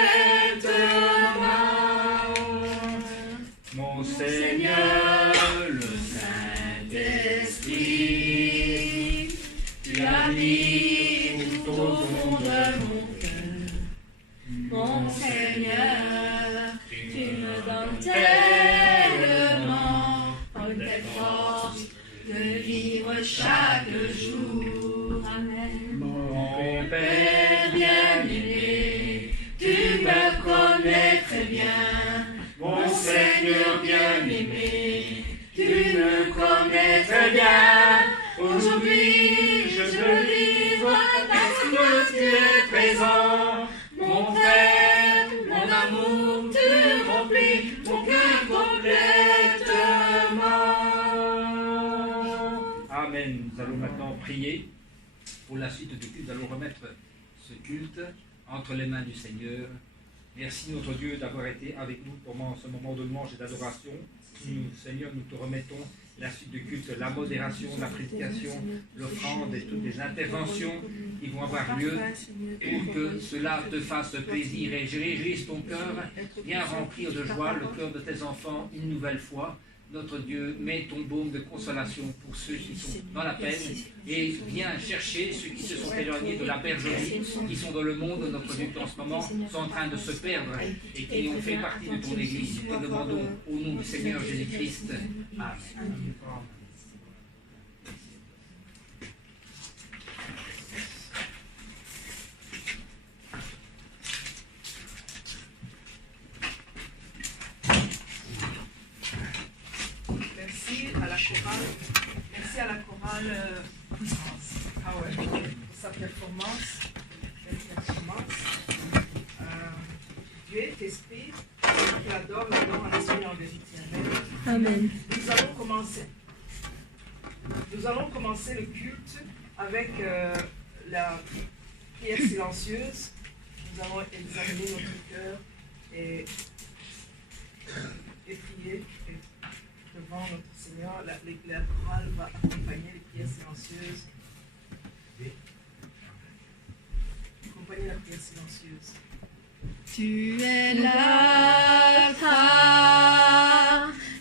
Mon Seigneur, le Saint-Esprit, tu habites tout au fond de mon cœur. Mon Seigneur, tu me donnes tellement cette force de vivre chaque jour. Amen. Mon Père bien-aimé, tu me connais très bien. Mon Seigneur bien-aimé, tu me connais très bien. Aujourd'hui, je peux vivre parce que tu es présent. Mon Père, mon amour, tu remplis mon cœur complètement. Amen. Nous allons maintenant prier pour la suite du culte. Nous allons remettre ce culte entre les mains du Seigneur. Merci notre Dieu d'avoir été avec nous pendant ce moment de louange et d'adoration. Nous, Seigneur, nous te remettons la suite du culte, la modération, la prédication, l'offrande et toutes les interventions qui vont avoir lieu pour que cela te fasse plaisir et réjouisse ton cœur, viens remplir de joie le cœur de tes enfants une nouvelle fois. Notre Dieu, mets ton baume de consolation pour ceux qui sont dans la peine et viens chercher ceux qui se sont éloignés de la bergerie, qui sont dans le monde, notre Dieu, qui en ce moment sont en train de se perdre et qui ont fait partie de ton Église. Nous te demandons au nom du Seigneur Jésus-Christ. Amen. Merci à la chorale Power pour sa performance. Dieu est esprit, qui adore en esprit en vérité. Amen. Nous allons commencer le culte avec la prière silencieuse. Nous allons examiner notre cœur et prier devant notre Seigneur. La chorale va accompagner les prières silencieuses. Accompagner la prière silencieuse. Tu es l'alpha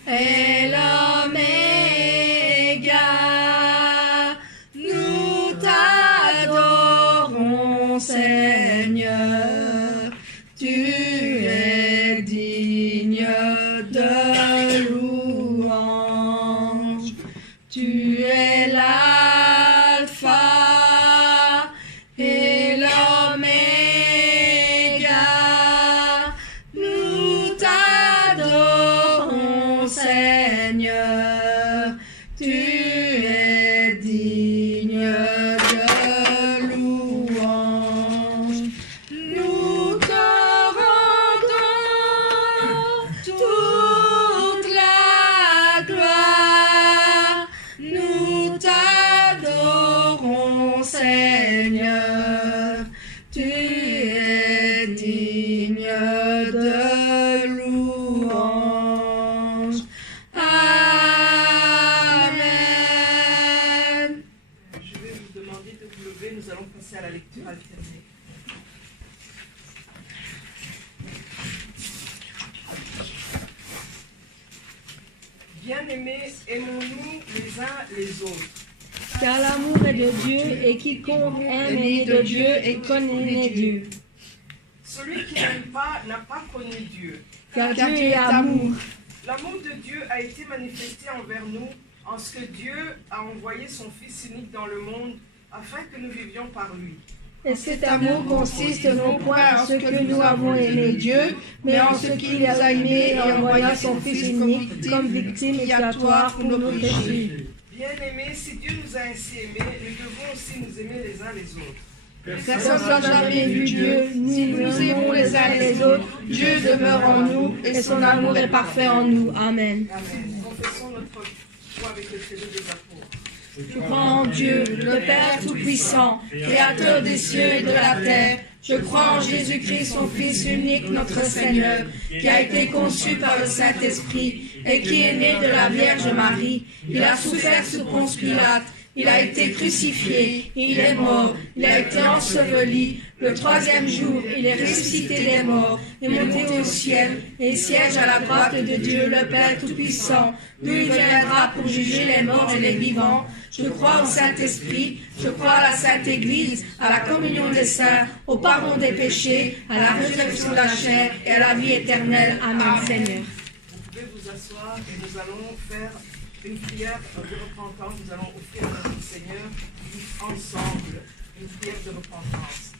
et l'oméga. Nous t'adorons, Seigneur. Tu es Seigneur, tu es digne de louange. Amen. Je vais vous demander de vous lever, nous allons passer à la lecture alternée. Bien-aimés, aimons-nous les uns les autres. Car l'amour est de Dieu, et quiconque aime est né de Dieu et connaît Dieu. Celui qui n'aime pas n'a pas connu Dieu. Car Dieu est amour. L'amour de Dieu a été manifesté envers nous en ce que Dieu a envoyé son Fils unique dans le monde afin que nous vivions par lui. Et cet amour consiste non point en ce que nous avons aimé Dieu, mais en ce qu'il nous a aimés et envoya son Fils unique comme victime expiatoire pour nos péchés. Bien-aimés, si Dieu nous a ainsi aimés, nous devons aussi nous aimer les uns les autres. Personne n'a jamais vu Dieu, ni nous aimons les uns les autres. Dieu demeure en nous et son amour est parfait en nous. Amen. Amen. Confessons notre foi avec le credo des apôtres. Je crois en Dieu, le Père Tout-Puissant, Créateur des cieux et de la terre. Je crois en Jésus-Christ, son Fils unique, notre Seigneur, qui a été conçu par le Saint-Esprit et qui est né de la Vierge Marie. Il a souffert sous Ponce Pilate. Il a été crucifié, il est mort, il a été enseveli. Le troisième jour, il est ressuscité des morts, est monté au ciel et siège à la droite de Dieu, le Père Tout-Puissant, d'où il viendra pour juger les morts et les vivants. Je crois au Saint-Esprit, je crois à la Sainte Église, à la communion des saints, au pardon des péchés, à la résurrection de la chair et à la vie éternelle. Amen, Seigneur. Vous pouvez vous asseoir et nous allons faire une prière de repentance. Nous allons offrir à notre Seigneur ensemble une prière de repentance.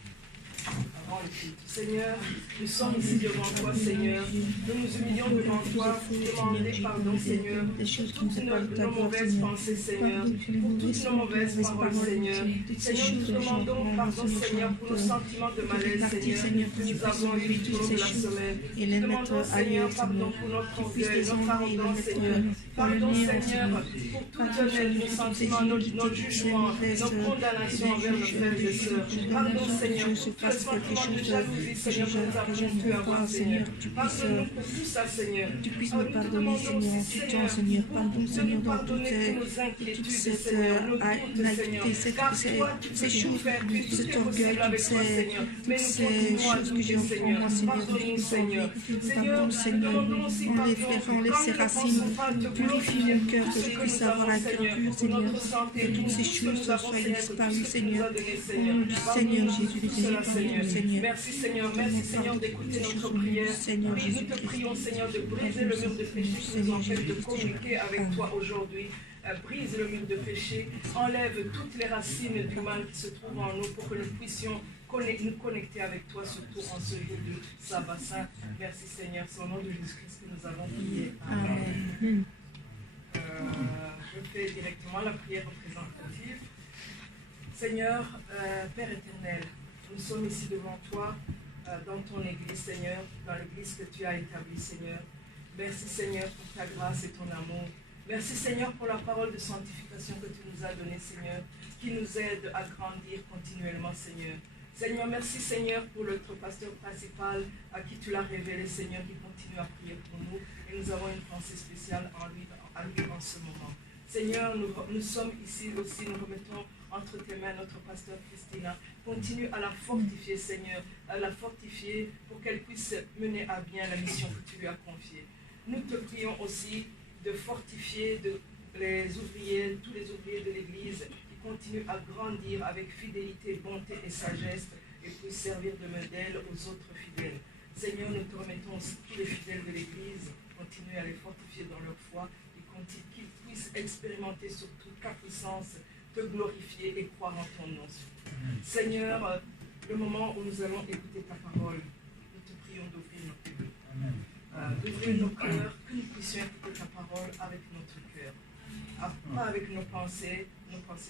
Avant le culte. Seigneur, nous sommes ici devant toi, Seigneur. Nous nous humilions devant toi pour demander pardon, Seigneur, pour toutes nos mauvaises pensées, Seigneur, pour toutes nos mauvaises paroles, Seigneur. Seigneur, nous demandons pardon, Seigneur, pour nos sentiments de malaise, Seigneur, que nous avons eu tout au long de la semaine. Nous demandons, Seigneur, pardon pour notre orgueil, notre arrogance, Seigneur. Pardon, Seigneur, pour toutes nos sentiments, nos jugements, nos condamnations envers nos frères et sœurs. Pardon, Seigneur, pour tout le sentiment de jalousie, Seigneur, que nous avons pu avoir, Seigneur. Pardonne-nous pour tout ça, Seigneur. Tu puisses me pardonner, Seigneur, en tout temps, Seigneur. Pardon, Seigneur, dans toute cette naïveté, toutes ces choses, tout cet orgueil, toutes ces choses que j'ai en moi, Seigneur. Pardon, Seigneur. Enlève ces racines, purifie mon cœur, que je puisse avoir un cœur pur, Seigneur. Que toutes ces choses soient disparues, Seigneur. Au nom du Seigneur Jésus-Christ, pardon, Seigneur. Merci Seigneur d'écouter notre prière. Oui, nous te prions Seigneur de briser le mur de péché qui nous empêche de communiquer avec toi aujourd'hui. Brise le mur de péché, enlève toutes les racines du mal qui se trouvent en nous pour que nous puissions nous connecter avec toi, surtout en ce jour de Sabbat Saint. Merci Seigneur, c'est au nom de Jésus-Christ que nous avons prié. Amen. Je fais directement la prière représentative. Seigneur, Père éternel, nous sommes ici devant toi, dans ton église, Seigneur, dans l'église que tu as établie, Seigneur. Merci, Seigneur, pour ta grâce et ton amour. Merci, Seigneur, pour la parole de sanctification que tu nous as donnée, Seigneur, qui nous aide à grandir continuellement, Seigneur. Seigneur, merci, Seigneur, pour notre pasteur principal à qui tu l'as révélé, Seigneur, qui continue à prier pour nous. Et nous avons une pensée spéciale à lui en ce moment. Seigneur, nous sommes ici aussi, nous remettons entre tes mains notre pasteur Christina. Continue à la fortifier, Seigneur, à la fortifier pour qu'elle puisse mener à bien la mission que tu lui as confiée. Nous te prions aussi de fortifier les ouvriers, tous les ouvriers de l'Église qui continuent à grandir avec fidélité, bonté et sagesse et puissent servir de modèle aux autres fidèles. Seigneur, nous te remettons aussi tous les fidèles de l'Église, continue à les fortifier dans leur foi et qu'ils puissent expérimenter surtout ta puissance, te glorifier et croire en ton nom. Seigneur, le moment où nous allons écouter ta parole, nous te prions d'ouvrir nos cœurs. D'ouvrir nos cœurs, que nous puissions écouter ta parole avec notre cœur. Pas avec nos pensées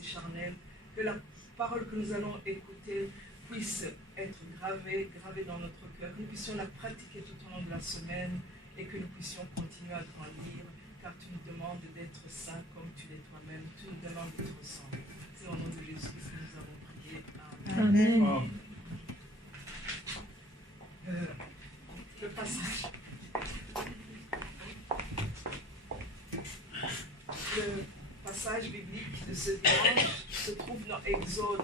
charnelles, que la parole que nous allons écouter puisse être gravée dans notre cœur, que nous puissions la pratiquer tout au long de la semaine et que nous puissions continuer à grandir, car tu nous demandes d'être saints comme tu l'es toi-même, tu nous demandes d'être saints. C'est au nom de Jésus que nous avons prié. Amen. Amen. Le passage. Le passage biblique de ce dimanche se trouve dans Exode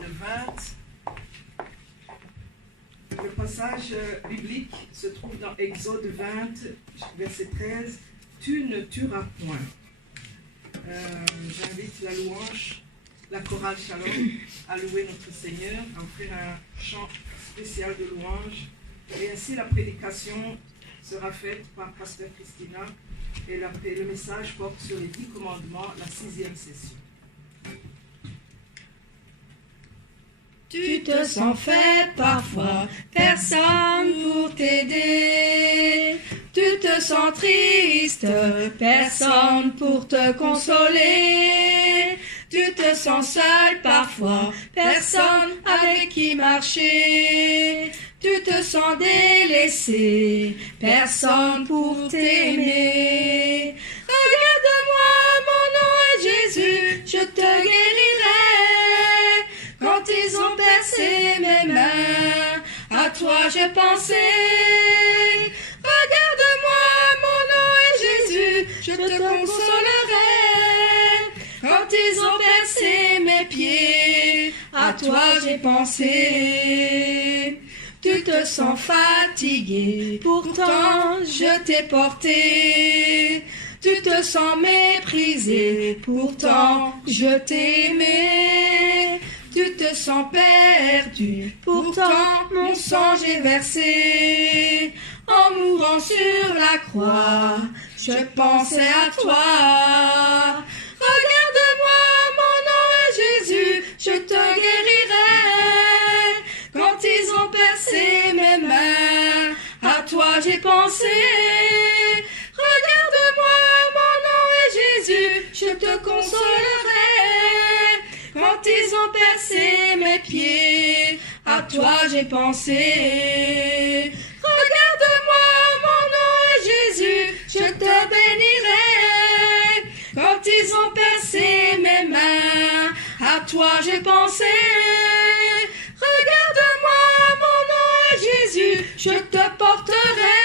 20. Le passage biblique se trouve dans Exode 20, verset 13. Tu ne tueras point. J'invite la louange, la chorale Shalom, à louer notre Seigneur, à offrir un chant spécial de louange. Et ainsi la prédication sera faite par Pasteur Christina et le message porte sur les 10 commandements, la 6e session. Tu te sens faible parfois, personne pour t'aider. Tu te sens triste, personne pour te consoler. Tu te sens seul parfois, personne avec qui marcher. Tu te sens délaissé, personne pour t'aimer. Regarde-moi, mon nom est Jésus, je te guérirai. Quand ils ont percé mes mains, à toi j'ai pensé. Regarde-moi, mon nom est Jésus, je te consolerai. Quand ils ont percé mes pieds, à toi j'ai pensé. Tu te sens fatigué, pourtant je t'ai porté. Tu te sens méprisé, pourtant je t'ai aimé. Tu te sens perdu, pourtant mon sang j'ai versé. En mourant sur la croix, je pensais à toi. Regarde-moi, mon nom est Jésus, je te guérirai. Quand ils ont percé mes mains, à toi j'ai pensé. Regarde-moi, mon nom est Jésus, je te consolerai. Quand ils ont percé mes pieds, à toi j'ai pensé. Regarde-moi, mon nom est Jésus, je te bénirai. Quand ils ont percé mes mains, à toi j'ai pensé. Regarde-moi, mon nom est Jésus, je te porterai.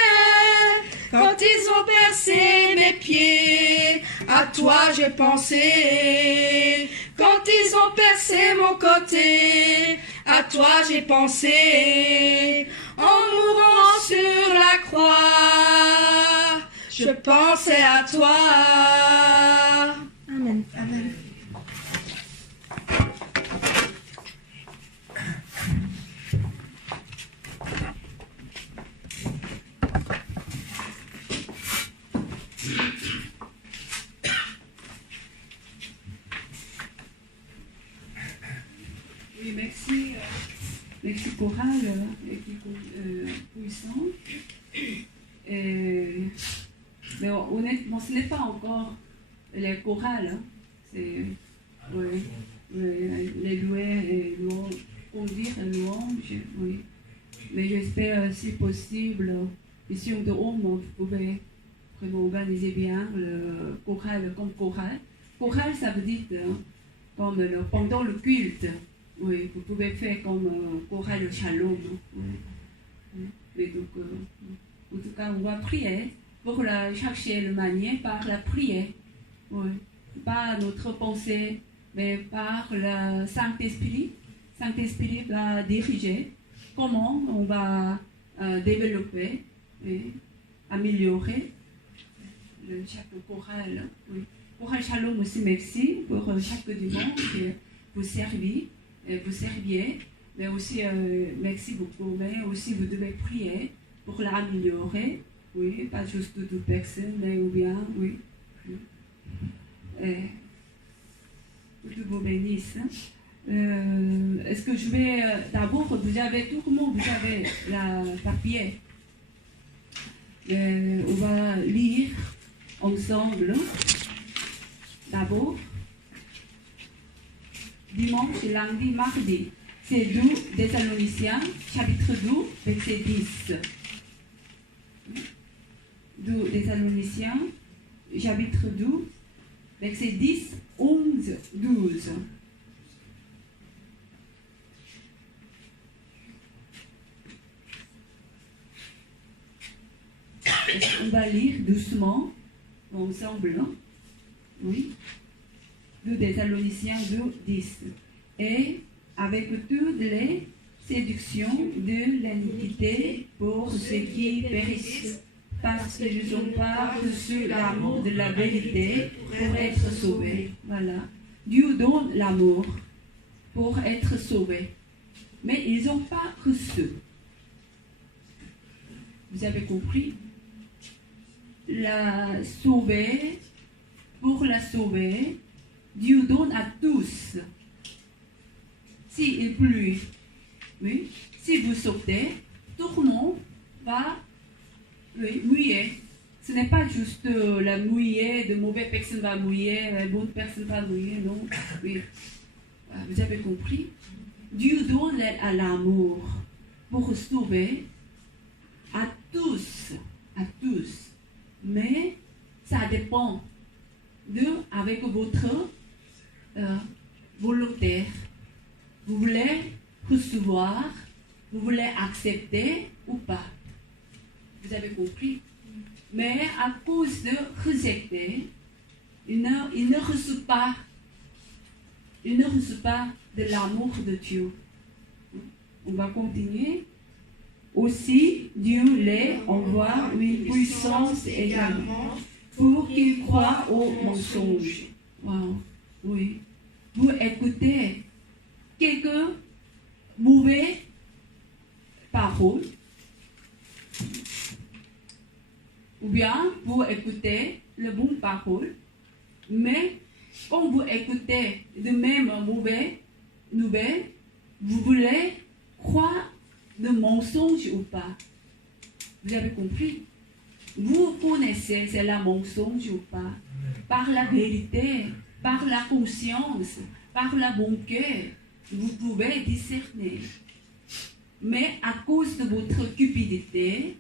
Quand ils ont percé mes pieds, à toi j'ai pensé. Quand ils ont percé mon côté, à toi j'ai pensé. En mourant sur la croix, je pensais à toi. Amen. Amen. Oui, merci. Merci chorale, équipe puissant. Mais honnêtement, ce n'est pas encore les chorales. Hein. C'est les louer, conduire les louanges. Oui. Mais j'espère, si possible, ici de Rome, vous pouvez vraiment organiser bien le chorale comme chorale. Chorale, ça veut dire comme pendant le culte. Oui, vous pouvez faire comme chorale Shalom. Oui. Mais donc, en tout cas, on va prier pour chercher le manier par la prière. Oui. Pas notre pensée, mais par le Saint-Esprit. Saint-Esprit va diriger comment on va développer et améliorer chaque chorale. Oui. Chorale Shalom aussi, merci pour chaque dimanche vous serviez. Mais aussi merci beaucoup, mais aussi vous devez prier pour l'améliorer, oui, pas juste toute personne, mais ou bien, oui. Que vous bénisse. Est-ce que je vais d'abord, vous avez tout le monde, vous avez la papier. On va lire ensemble. D'abord. Dimanche, lundi, mardi. C'est 2 Thessaloniciens, chapitre 2, verset 10. 2 Thessaloniciens, chapitre 2, verset 10, 11, 12. On va lire doucement, ensemble. Oui. 2 Thessaloniciens 2, 10. Et avec toutes les séductions de l'iniquité pour ceux qui périssent, parce qu'ils n'ont pas reçu l'amour de la vérité pour être sauvés. Voilà. Dieu donne l'amour pour être sauvés. Mais ils n'ont pas reçu. Vous avez compris? Pour la sauver, Dieu donne à tous. S'il pleut, oui, si vous sautez, tout le monde va mouiller. Ce n'est pas juste la mouiller, de mauvaises personnes va mouiller, de bonnes personnes va mouiller, non. Oui. Vous avez compris? Dieu donne à l'amour pour sauver à tous. Mais ça dépend avec votre volontaire. Vous voulez recevoir, vous voulez accepter ou pas. Vous avez compris? Mais à cause de rejeter, il ne reçoit pas de l'amour de Dieu. On va continuer. Aussi, Dieu les envoie une puissance également pour qu'ils croient au mensonge. Wow. Oui. Vous écoutez quelques mauvaises paroles, ou bien vous écoutez les bonnes paroles, mais quand vous écoutez de même mauvaises nouvelles, vous voulez croire de mensonge ou pas. Vous avez compris? Vous connaissez c'est la mensonge ou pas. Par la vérité, par la conscience, par la bon cœur, vous pouvez discerner. Mais à cause de votre cupidité,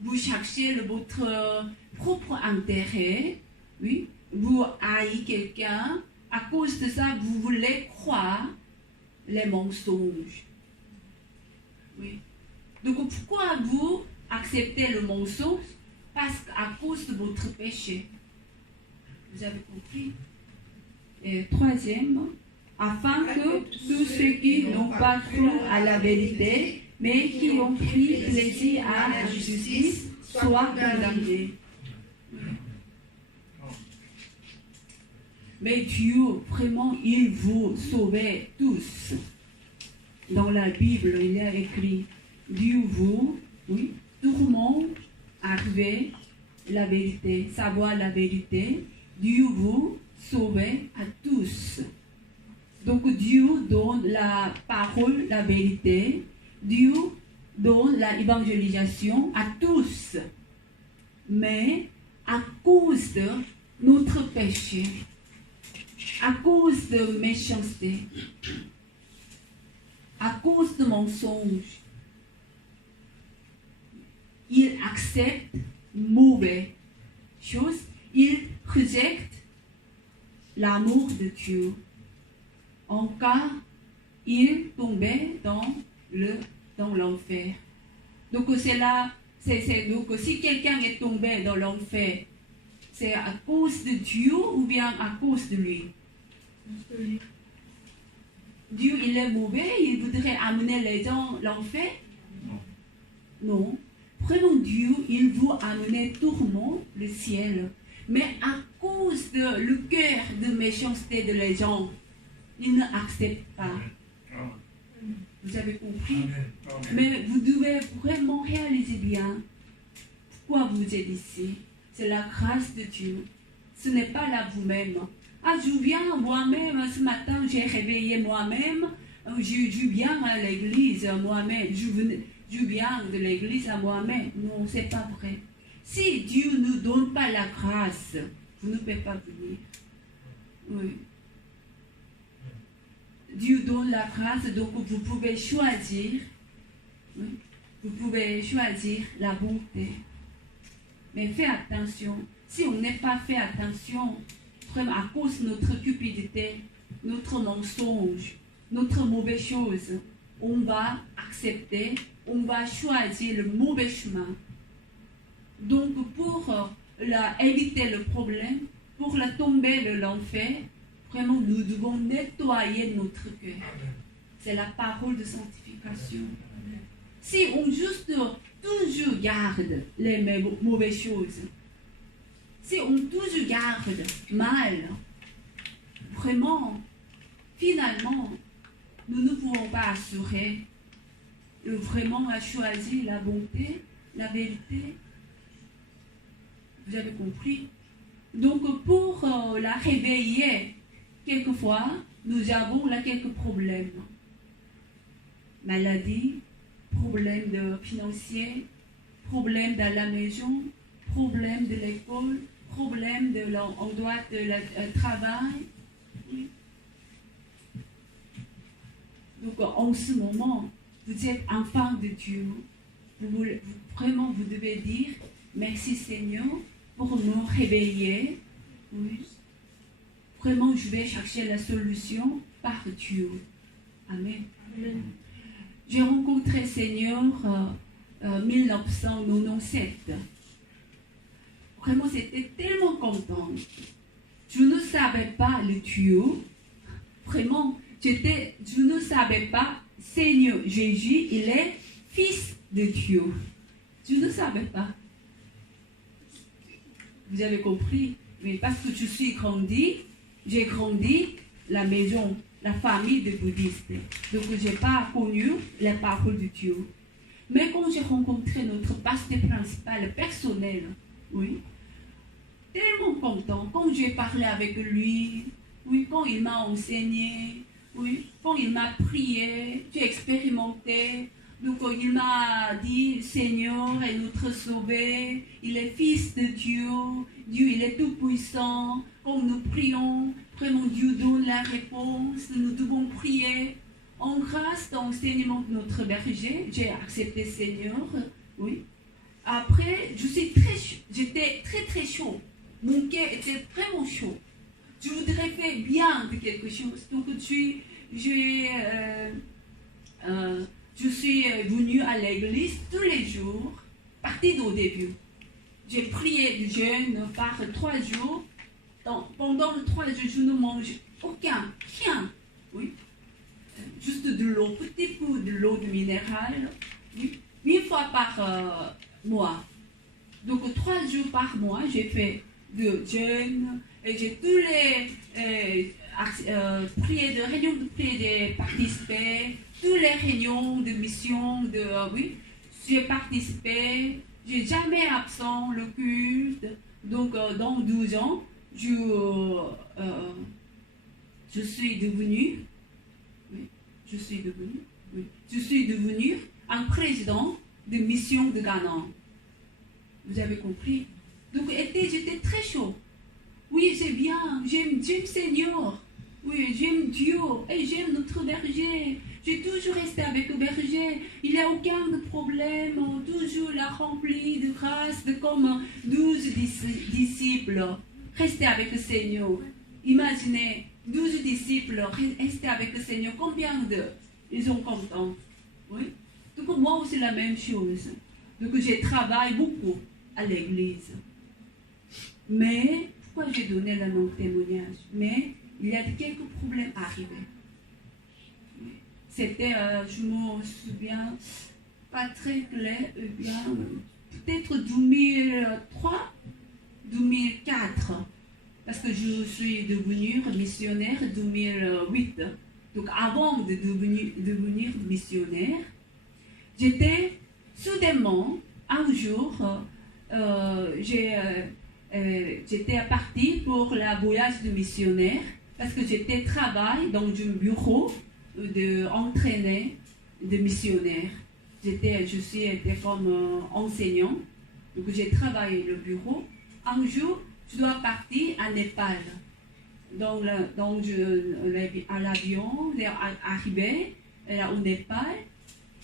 vous cherchez votre propre intérêt, oui, vous haïssez quelqu'un, à cause de ça, vous voulez croire les mensonges. Oui. Donc pourquoi vous acceptez le mensonge? Parce qu'à cause de votre péché. Vous avez compris? Et troisième, afin que tous ceux qui n'ont pas cru à la vérité, mais qui ont pris plaisir à la justice, soient condamnés. Mais Dieu, vraiment, il vous sauvait tous. Dans la Bible, il y a écrit, Dieu vous, oui, tout le monde arrivait la vérité, savoir la vérité. Dieu vous sauvait à tous. Donc Dieu donne la parole, la vérité. Dieu donne l'évangélisation à tous. Mais à cause de notre péché, à cause de méchanceté, à cause de mensonges, il accepte mauvaises choses, il rejette l'amour de Dieu. En cas, il tombait dans l'enfer. Donc c'est là, donc si quelqu'un est tombé dans l'enfer, c'est à cause de Dieu ou bien à cause de lui? Dieu, il est mauvais, il voudrait amener les gens à l'enfer? Non. Vraiment, Dieu, il veut amener tout le monde le ciel. Mais à cause de le cœur de méchanceté de les gens, il n'accepte pas. Vous avez compris? Mais vous devez vraiment réaliser bien pourquoi vous êtes ici. C'est la grâce de Dieu. Ce n'est pas là vous-même. Ah, je viens moi-même, ce matin j'ai réveillé moi-même, je viens à l'église moi-même, je viens de l'église à moi-même. Non, c'est pas vrai. Si Dieu ne donne pas la grâce, vous ne pouvez pas venir. Oui. Dieu donne la grâce, donc vous pouvez choisir. Oui. Vous pouvez choisir la bonté. Mais faites attention. Si on n'est pas fait attention, vraiment à cause de notre cupidité, notre mensonge, notre mauvaise chose, on va accepter, on va choisir le mauvais chemin. Donc, pour éviter le problème, pour la tomber de l'enfer, vraiment, nous devons nettoyer notre cœur. C'est la parole de sanctification. Si on juste toujours garde les mauvaises choses, si on toujours garde mal, vraiment, finalement, nous ne pouvons pas assurer vraiment à choisir la bonté, la vérité. Vous avez compris? Donc, pour la réveiller, quelquefois, nous avons là quelques problèmes. Maladie, problèmes financiers, problèmes dans la maison, problèmes de l'école, problèmes de l'endroit de travail. Oui. Donc, en ce moment, vous êtes enfant de Dieu. Vraiment, vous devez dire merci Seigneur pour me réveiller. Oui. Vraiment, je vais chercher la solution par Dieu. Amen. Amen. J'ai rencontré Seigneur en 1997. Vraiment, j'étais tellement contente. Je ne savais pas le Dieu. Vraiment, je ne savais pas Seigneur Jésus, il est fils de Dieu. Je ne savais pas. Vous avez compris? Mais parce que je suis grandi, j'ai grandi la maison, la famille de bouddhistes. Donc, je n'ai pas connu la parole de Dieu. Mais quand j'ai rencontré notre pasteur principal personnel, oui, tellement content, quand j'ai parlé avec lui, oui, quand il m'a enseigné, oui, quand il m'a prié, j'ai expérimenté. Donc, il m'a dit, Seigneur est notre sauveur, il est fils de Dieu, Dieu, il est tout puissant. Quand nous prions, vraiment Dieu donne la réponse, nous devons prier. En grâce d'enseignement de notre berger, j'ai accepté Seigneur, oui. Après, j'étais très chaud. Mon cœur était vraiment chaud. Je voudrais faire bien de quelque chose. Donc, je suis venue à l'église tous les jours, partie au début. J'ai prié du jeûne par 3 jours. Pendant 3 jours, je ne mange rien. Oui. Juste de l'eau, petit peu de l'eau minérale, oui. 1 fois par mois. Donc 3 jours par mois, j'ai fait de jeûne et j'ai tous les réunions de prière participé, tous les réunions de mission, oui, j'ai participé, j'ai jamais absent le culte. Donc dans 12 ans, je suis devenue un président de mission de Ghana. Vous avez compris? Donc j'étais très chaud. Oui, c'est bien, j'aime Seigneur. Oui, j'aime Dieu et j'aime notre berger. J'ai toujours resté avec le berger. Il n'y a aucun problème. Toujours la rempli de grâce, comme 12 disciples. Rester avec le Seigneur. Imaginez, 12 disciples rester avec le Seigneur. Combien ils sont contents? Oui. Donc moi aussi la même chose. Donc je travaille beaucoup à l'église. Mais, pourquoi j'ai donné le nom témoignage? Mais il y a quelques problèmes arrivés. C'était, je me souviens, pas très clair, bien, peut-être 2003, 2004, parce que je suis devenue missionnaire en 2008. Donc avant de devenir missionnaire, j'étais soudainement, un jour, j'étais partie pour le voyage de missionnaire, parce que j'étais travaillé dans un bureau d'entraîner de missionnaires. Je suis comme enseignant, donc j'ai travaillé le bureau. Un jour, je dois partir à Népal. Donc à l'avion, arrivé au Népal,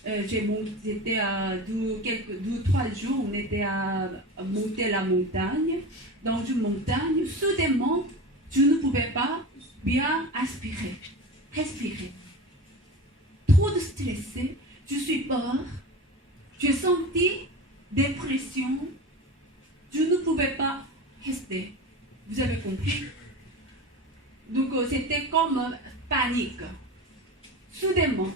j'étais à 2-3 jours, on était à monter la montagne. Dans une montagne, soudainement, je ne pouvais pas bien respirer. Trop de stressé, je suis peur, j'ai senti dépression, je ne pouvais pas rester. Vous avez compris? Donc c'était comme panique, soudainement.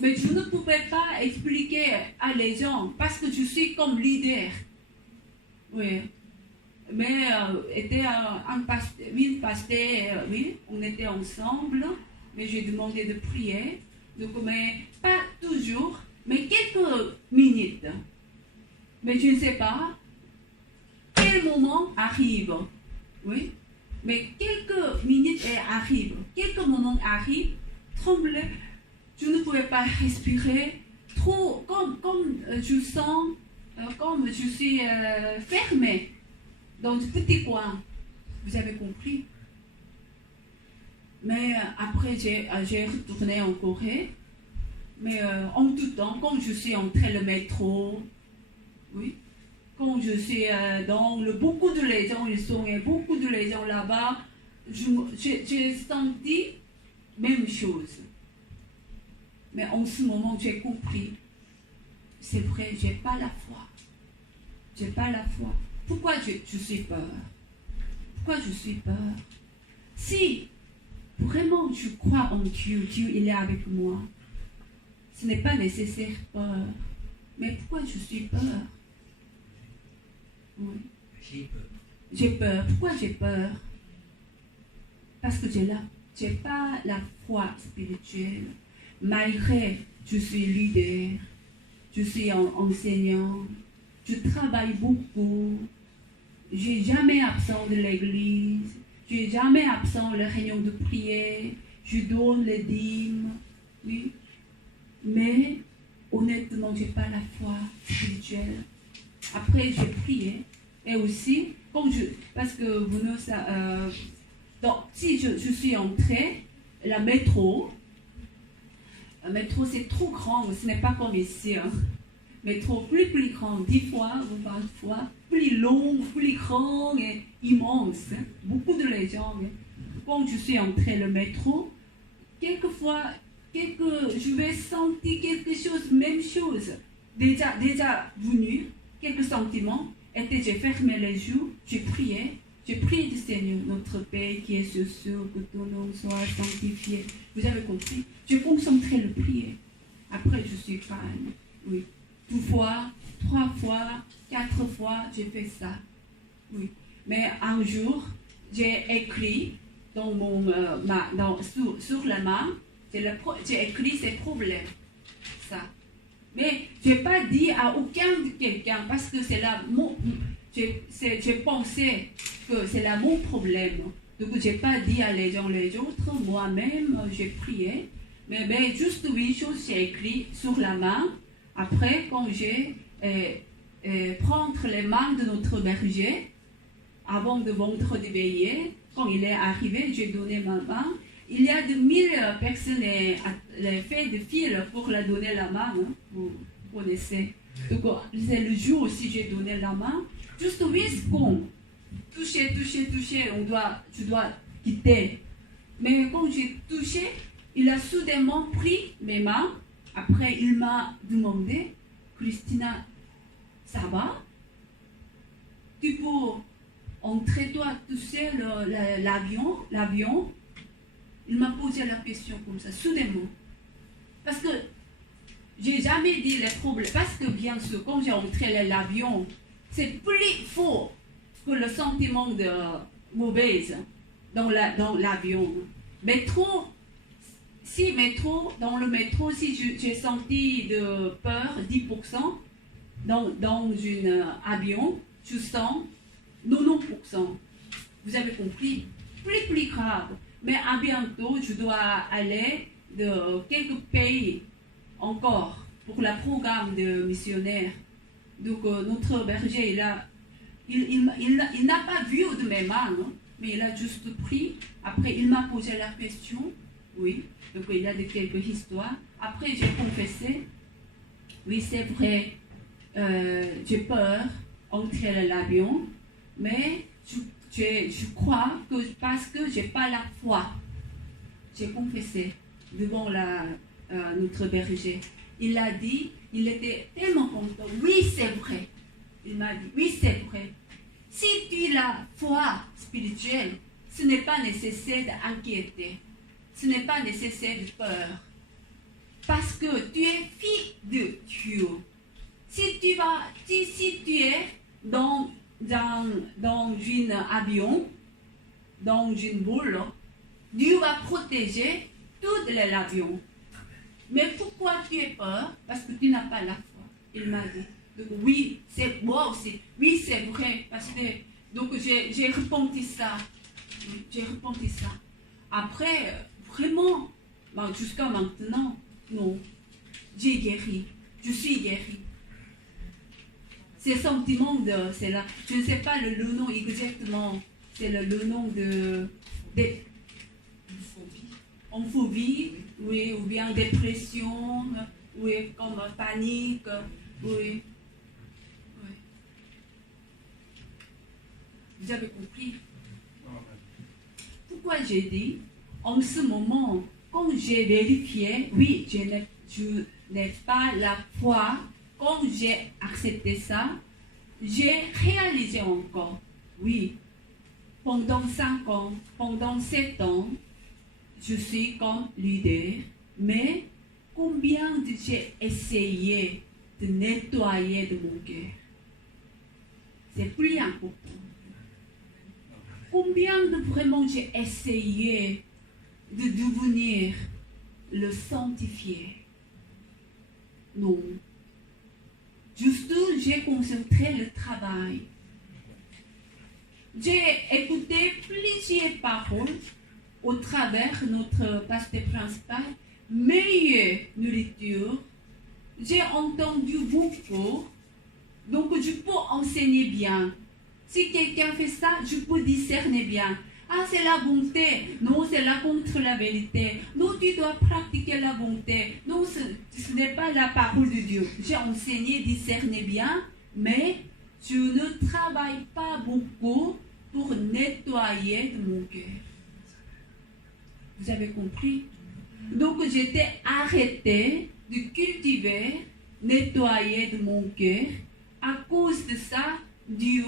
Mais je ne pouvais pas expliquer à les gens parce que je suis comme leader. Oui. Mais était une pasteur, oui, on était ensemble, mais j'ai demandé de prier. Donc, mais pas toujours, mais quelques minutes. Mais je ne sais pas quel moment arrive. Oui. Mais quelques minutes arrivent. Quelques moments arrivent, trembler. Je ne pouvais pas respirer. Trop, comme je sens, comme je suis fermée dans ce petit coin. Vous avez compris? Mais après, j'ai retourné en Corée. Mais en tout temps, quand je suis entrée le métro, oui, quand je suis dans beaucoup de les gens, ils sont et beaucoup de les gens là-bas, j'ai senti même chose. Mais en ce moment, j'ai compris. C'est vrai, j'ai pas la foi. J'ai pas la foi. Pourquoi je suis peur? Pourquoi je suis peur? Si vraiment je crois en Dieu, Dieu il est avec moi, ce n'est pas nécessaire peur. Mais pourquoi je suis peur? Oui. J'ai peur. Pourquoi j'ai peur? Parce que j'ai pas la foi spirituelle. Malgré je suis leader, je suis enseignant, je travaille beaucoup, je suis jamais absent de l'église, je suis jamais absent de la réunion de prière, je donne les dîmes, oui. Mais honnêtement, je n'ai pas la foi spirituelle. Après, j'ai prié. Et aussi, parce que vous ne savez, si je suis entrée, la métro c'est trop grand, ce n'est pas comme ici. Hein. Métro plus grand, 10 fois ou 20 fois, plus long, plus grand et immense. Hein. Beaucoup de gens. Hein. Quand je suis entrée le métro, quelquefois, je vais sentir quelque chose, même chose, déjà venu, quelques sentiments, et j'ai fermé les yeux, j'ai prié du Seigneur, notre Père qui est sur les cieux, que ton nom soit sanctifié. Vous avez compris? Je concentrais le prier. Après, je suis calme. Oui. 2 fois, 3 fois, 4 fois, j'ai fait ça. Oui. Mais un jour, j'ai écrit dans sur la main, j'ai écrit ces problèmes. Ça. Mais je n'ai pas dit à aucun de quelqu'un parce que c'est là j'ai pensé que c'est là mon problème. Donc je n'ai pas dit à les autres, moi-même j'ai prié. Mais juste 8 choses j'ai écrit sur la main. Après, quand j'ai prendre les mains de notre berger, avant de vendredi veillée, quand il est arrivé, j'ai donné ma main. Il y a de 1000 personnes fait de fil pour la donner la main, hein, vous connaissez. Donc, c'est le jour aussi j'ai donné la main. Juste 8 secondes. Toucher, tu dois quitter. Mais quand j'ai touché, il a soudainement pris mes mains. Après, il m'a demandé, Christina, ça va? Tu peux entrer toi tout seul l'avion? Il m'a posé la question comme ça, soudainement. Parce que j'ai jamais dit les problèmes. Parce que bien sûr, quand j'ai entré l'avion, c'est plus fort que le sentiment de mauvaise dans l'avion. Dans le métro, si j'ai senti de peur, 10%, dans un avion, je sens 90%. Vous avez compris? Plus grave. Mais à bientôt, je dois aller de quelques pays encore pour le programme de missionnaires. Donc, notre berger, il n'a pas vu de mes mains, non? Mais il a juste pris. Après, il m'a posé la question. Oui, donc il y a quelques histoires. Après, j'ai confessé. Oui, c'est vrai, j'ai peur d'entrer dans l'avion, mais je crois que parce que je n'ai pas la foi, j'ai confessé devant notre berger. Il a dit, il était tellement content. Oui, c'est vrai. Il m'a dit, oui, c'est vrai. Si tu as la foi spirituelle, ce n'est pas nécessaire d'inquiéter. Ce n'est pas nécessaire de peur. Parce que tu es fille de Dieu. Si tu es dans un avion, dans une boule, Dieu va protéger tout l'avion. Mais pourquoi tu as peur? Parce que tu n'as pas la foi. Il m'a dit. Donc, oui, c'est moi aussi. Oui, c'est vrai. Parce que, donc, j'ai repenti ça. J'ai repenti ça. Après, vraiment, jusqu'à maintenant, non. J'ai guéri. Je suis guéri. Ces sentiments c'est là. Je ne sais pas le nom exactement. C'est le nom de phobie, oui, ou bien dépression, oui, comme panique, oui. Vous avez compris? Pourquoi j'ai dit, en ce moment, quand j'ai vérifié, oui, je n'ai pas la foi, quand j'ai accepté ça, j'ai réalisé encore, oui, pendant 5 ans, pendant 7 ans, je suis comme leader, mais combien j'ai essayé de nettoyer de mon cœur? C'est plus important. Combien de vraiment j'ai essayé de devenir le sanctifié? Non. Juste, j'ai concentré le travail. J'ai écouté plusieurs paroles au travers de notre pasteur principal, meilleure nourriture. J'ai entendu beaucoup, donc je peux enseigner bien. Si quelqu'un fait ça, je peux discerner bien. Ah, c'est la bonté. Non, c'est là contre la vérité. Non, tu dois pratiquer la bonté. Non, ce n'est pas la parole de Dieu. J'ai enseigné, discerner bien, mais je ne travaille pas beaucoup pour nettoyer de mon cœur. Vous avez compris? Donc, j'étais arrêtée de cultiver, nettoyer de mon cœur. À cause de ça, Dieu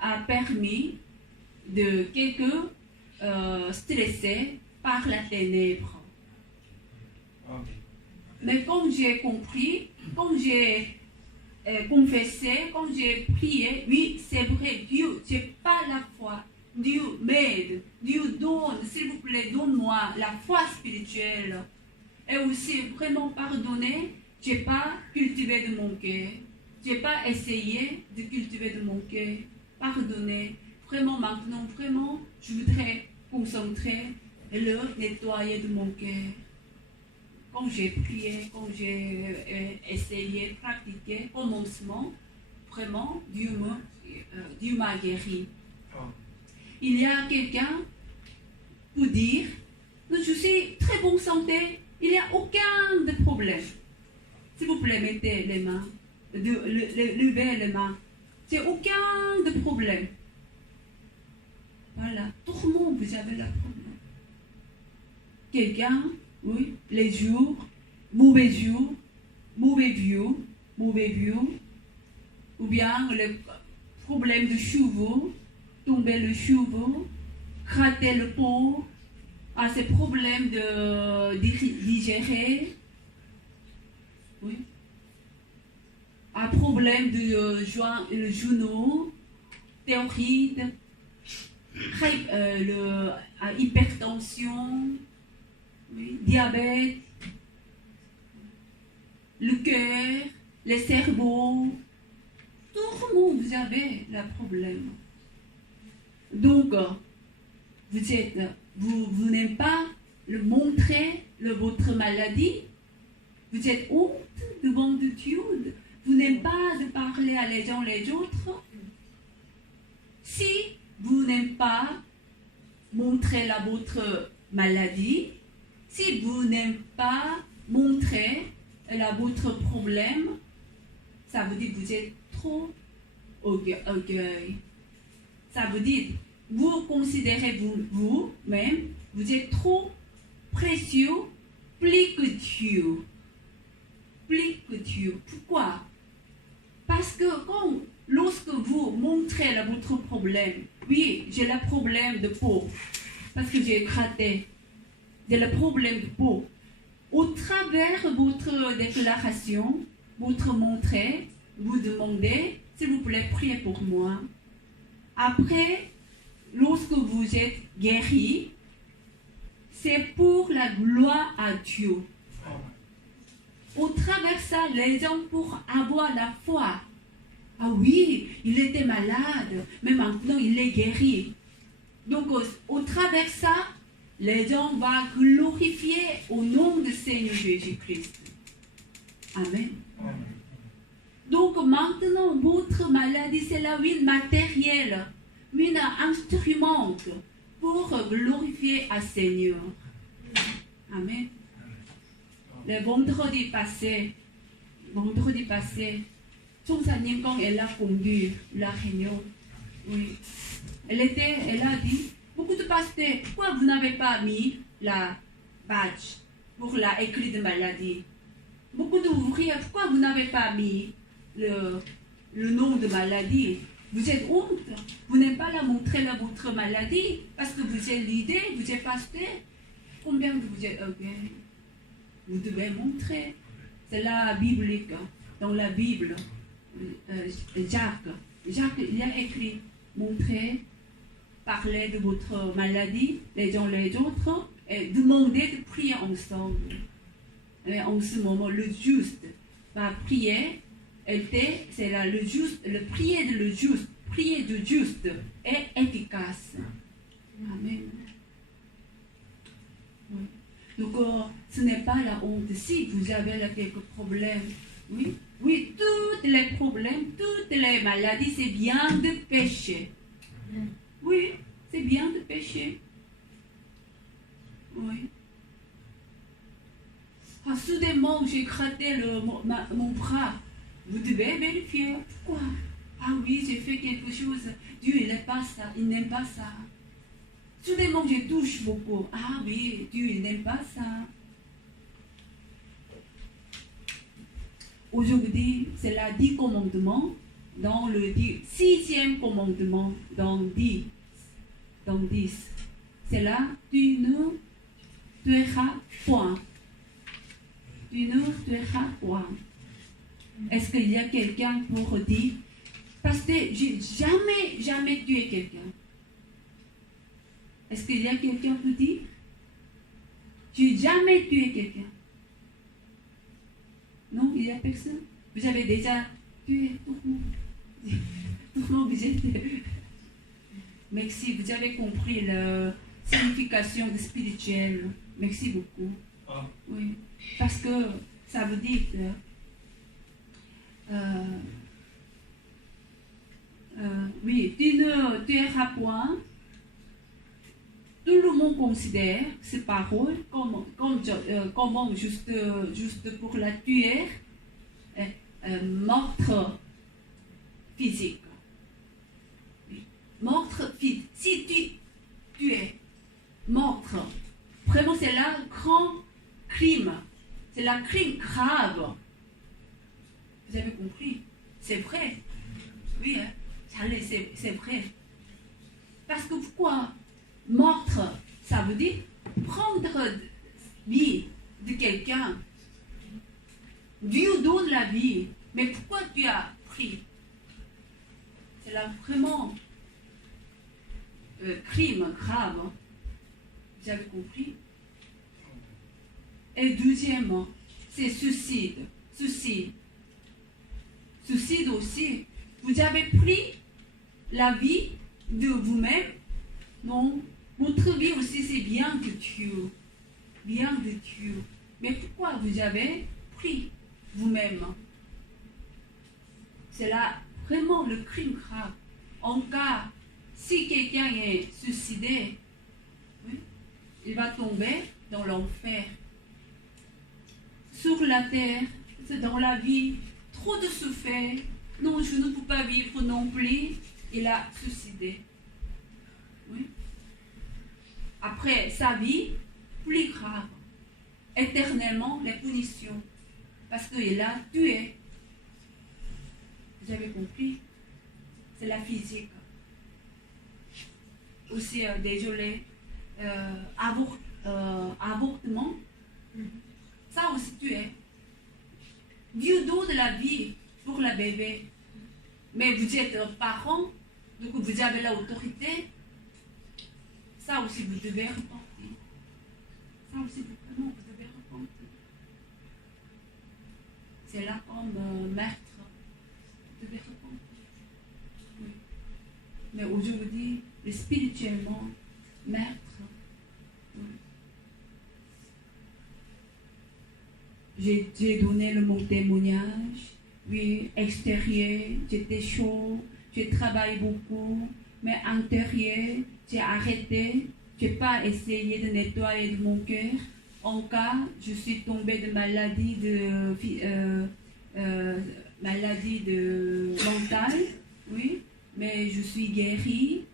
a permis de quelqu'un stressé par la ténèbre. Mais comme j'ai compris, comme j'ai confessé, comme j'ai prié, oui, c'est vrai, Dieu, je n'ai pas la foi. Dieu m'aide, Dieu donne, s'il vous plaît, donne-moi la foi spirituelle. Et aussi, vraiment pardonner, je n'ai pas cultivé de mon cœur. Je n'ai pas essayé de cultiver de mon cœur. Pardonner. Vraiment, maintenant, vraiment, je voudrais concentrer et le nettoyer de mon cœur. Quand j'ai prié, quand j'ai essayé, pratiqué, commencement, vraiment, Dieu m'a guéri. Il y a quelqu'un pour dire, je suis très bonne santé, il n'y a aucun de problème. S'il vous plaît, mettez les mains, levez les mains. C'est aucun de problème. Voilà, tout le monde, vous avez le problème. Quelqu'un, oui, les jours, mauvais vieux, ou bien le problème de cheveux, tomber le cheveu, gratter le peau, à ces problèmes de digérer, oui. Un problème de genou, thyroïde, hypertension, oui, diabète, le cœur, le cerveau, tout le monde, vous avez le problème. Donc, vous n'aimez pas le montrer votre maladie, vous êtes honte devant Dieu. Vous n'aimez pas de parler à les uns les autres. Si vous n'aimez pas montrer votre maladie, si vous n'aimez pas montrer votre problème, ça veut dire que vous êtes trop orgueil. Ça veut dire vous considérez vous-même, vous êtes trop précieux, plus que Dieu. Plus que Dieu. Pourquoi? Parce que lorsque vous vous montrer votre problème. Oui, j'ai le problème de peau, parce que j'ai gratté. J'ai le problème de peau. Au travers de votre déclaration, votre montrée, vous demandez, s'il vous plaît, priez pour moi. Après, lorsque vous êtes guéri, c'est pour la gloire à Dieu. Au travers de ça, les gens pour avoir la foi. Ah oui, il était malade, mais maintenant il est guéri. Donc, au travers de ça, les gens vont glorifier au nom du Seigneur Jésus-Christ. Amen. Donc, maintenant, votre maladie, c'est la vie matérielle, un instrument pour glorifier le Seigneur. Amen. Le vendredi passé, Chongsanim, quand elle a conduit la réunion, oui, elle a dit, beaucoup de pasteurs, pourquoi vous n'avez pas mis la badge pour la écrit de maladie? Beaucoup d'ouvriers, pourquoi vous n'avez pas mis le nom de maladie? Vous êtes honte, vous n'aimez pas la montrer votre maladie, parce que vous êtes leader, vous êtes pasteur. Combien de vous êtes vous devez montrer. C'est la biblique. Dans la Bible, Jacques, il a écrit, montrer, parler de votre maladie, les uns les autres, et demander de prier ensemble. Et en ce moment, le juste va prier, c'est là le juste, le prier de juste est efficace. Amen. Oui. Donc, ce n'est pas la honte. Si vous avez quelques problèmes, oui, tous les problèmes, toutes les maladies, c'est bien de pécher. Oui, c'est bien de pécher. Oui. Ah, soudainement, j'ai gratté mon bras. Vous devez vérifier. Pourquoi? Ah oui, j'ai fait quelque chose. Dieu, il n'aime pas ça. Il n'aime pas ça. Soudainement, je touche beaucoup. Ah oui, Dieu, il n'aime pas ça. Aujourd'hui, c'est la 10 commandements dans le 6e commandement dans 10. C'est là, tu ne tueras point. Tu ne tueras point. Est-ce qu'il y a quelqu'un pour dire, parce que j'ai jamais tué quelqu'un? Est-ce qu'il y a quelqu'un pour dire, j'ai jamais tué quelqu'un? Non, il n'y a personne. Vous avez déjà tué tout le monde. Tout le monde, vous êtes... Merci, vous avez compris la signification spirituelle. Merci beaucoup. Oui, parce que ça veut dire oui, tu ne tueras point. Tout le monde considère ces paroles comme juste pour la tuer, meurtre physique. Oui. Meurtre physique. Si tu es meurtre, vraiment c'est là grand crime. C'est la crime grave. Vous avez compris? C'est vrai. Oui, hein? C'est vrai. Parce que pourquoi? Meurtre, ça veut dire prendre vie de quelqu'un. Dieu donne la vie. Mais pourquoi tu as pris? C'est là vraiment crime grave. Vous avez compris? Et deuxièmement, c'est suicide. Suicide aussi. Vous avez pris la vie de vous-même? Non. Votre vie aussi, c'est bien de Dieu. Bien de Dieu. Mais pourquoi vous avez pris vous-même? C'est là vraiment le crime grave. En cas, si quelqu'un est suicidé, oui, il va tomber dans l'enfer. Sur la terre, c'est dans la vie, trop de souffrir. Non, je ne peux pas vivre non plus. Il a suicidé. Oui. Après sa vie, plus grave, éternellement les punitions, parce qu'il a tué. Vous avez compris? c'est la physique. Aussi, désolé, avortement, ça aussi tu es. Dieu donne la vie pour le bébé, mais vous êtes parent, donc vous avez l'autorité, ça aussi vous devez repentir. Ça aussi vraiment vous devez repentir. C'est là comme maître, vous devez repentir. Oui. Mais aujourd'hui, spirituellement, maître. Oui. J'ai donné mon témoignage, oui, extérieur, j'étais chaud, j'ai travaillé beaucoup, mais intérieur, j'ai arrêté, j'ai pas essayé de nettoyer de mon cœur. En cas, je suis tombée de maladie mentale, oui, mais je suis guérie.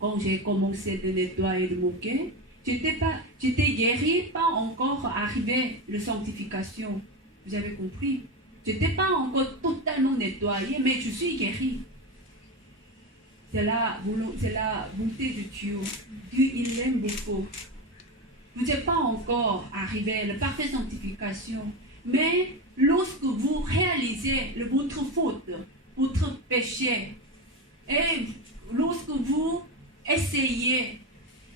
Quand j'ai commencé de nettoyer de mon cœur, j'étais guérie, pas encore arrivé la sanctification. Vous avez compris? Je n'étais pas encore totalement nettoyée, mais je suis guérie. C'est la bonté de Dieu. Dieu, il aime beaucoup. Vous n'êtes pas encore arrivé à la parfaite sanctification, mais lorsque vous réalisez votre faute, votre péché, et lorsque vous essayez